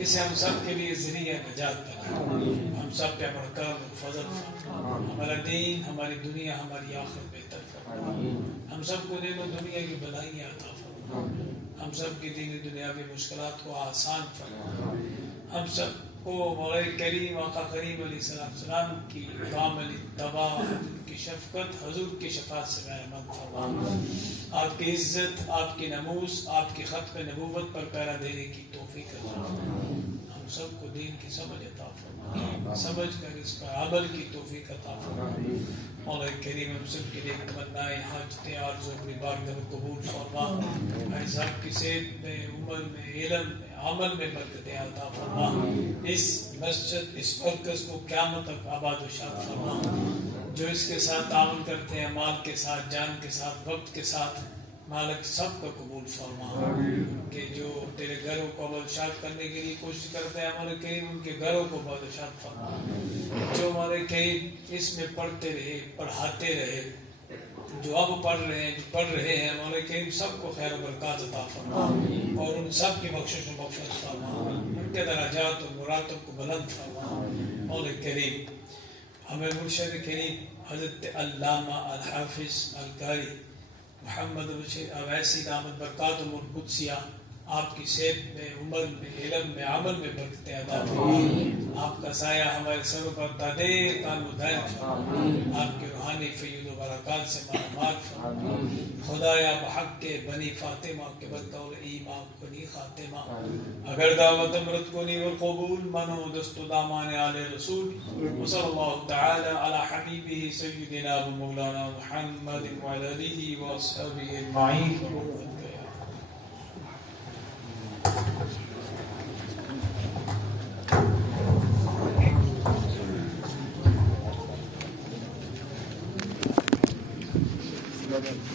اسے ہم سب کے لیے ذریعہ نجات بنا، ہم سب پہ اپنا کرم و فضل فرما، ہمارا دین، ہماری دنیا، ہماری آخرت بہتر فرما، ہم سب کو دین و دنیا کی بھلائیاں عطا فرما، ہم سب کی دین و دنیاوی مشکلات کو آسان فرما، ہم سب کو مولا کریم آقا کریم علیہ السلام کی کامل اتباع، حضور کی شفقت، حضور کی شفاعت سے بہرمند فرما، آپ کی عزت، آپ کی ناموس، آپ کی ختم نبوت پر پہرا دینے کی توفیق عطا فرما، ہم سب کو دین کی سمجھ عطا فرما، سمجھ کر اس پر عمل کی توفیق عطا فرما۔ مولا کریم ہم سب کے لیے تمنائیں، حاجتیں، آرزو اپنی بارگاہ میں قبول فرما، ہمارے سب کی صحت میں، عمر میں، علم میں، عمل میں برکتیں عطا فرما، اس مسجد، اس مرکز کو قیامت تک آباد و شاد فرما، جو اس کے ساتھ تعاون کرتے ہیں، مال کے ساتھ، جان کے ساتھ، وقت کے ساتھ، مالک سب کا قبول فرما، کہ جو تیرے گھروں کو آباد و شاد کرنے کے لیے کوشش کرتے ہیں ہمارے کریم ان کے گھروں کو آباد و شاد فرما، جو ہمارے کریم اس میں پڑھتے رہے، پڑھاتے رہے، جو اب پڑھ رہے ہیں، جو پڑھ رہے ہیں، ہمارے کریم سب کو خیر و برکات عطا فرما، اور ان سب کی بخشش و مغفرت فرما، ان کے درجات و مراتب کو بلند فرما۔ مولا کریم ہمیں مرشد کریم حضرت علامہ الحافظ القاری محمد بشیر اویسی دامت برکاتہ القدسیہ آپ کی صحت میں، عمر میں، علم میں، عمل میں برکتیں عطا فرما، آپ کا سایہ ہمارے سروں پر تادیر کان و دائم فرما، آپ کے روحانی فیض و برکات سے مالامال فرما، خدایا بحق کے بنی فاطمہ کے بقول ایمان کنی خاتمہ، اگر دعوت امرت کنی والقبول منو دست و دامان آل رسول، وصلی اللہ تعالی علی حبیبہ سیدنا و مولانا محمد وعلی آلہ و اصحابہ اجمعین۔ Gracias.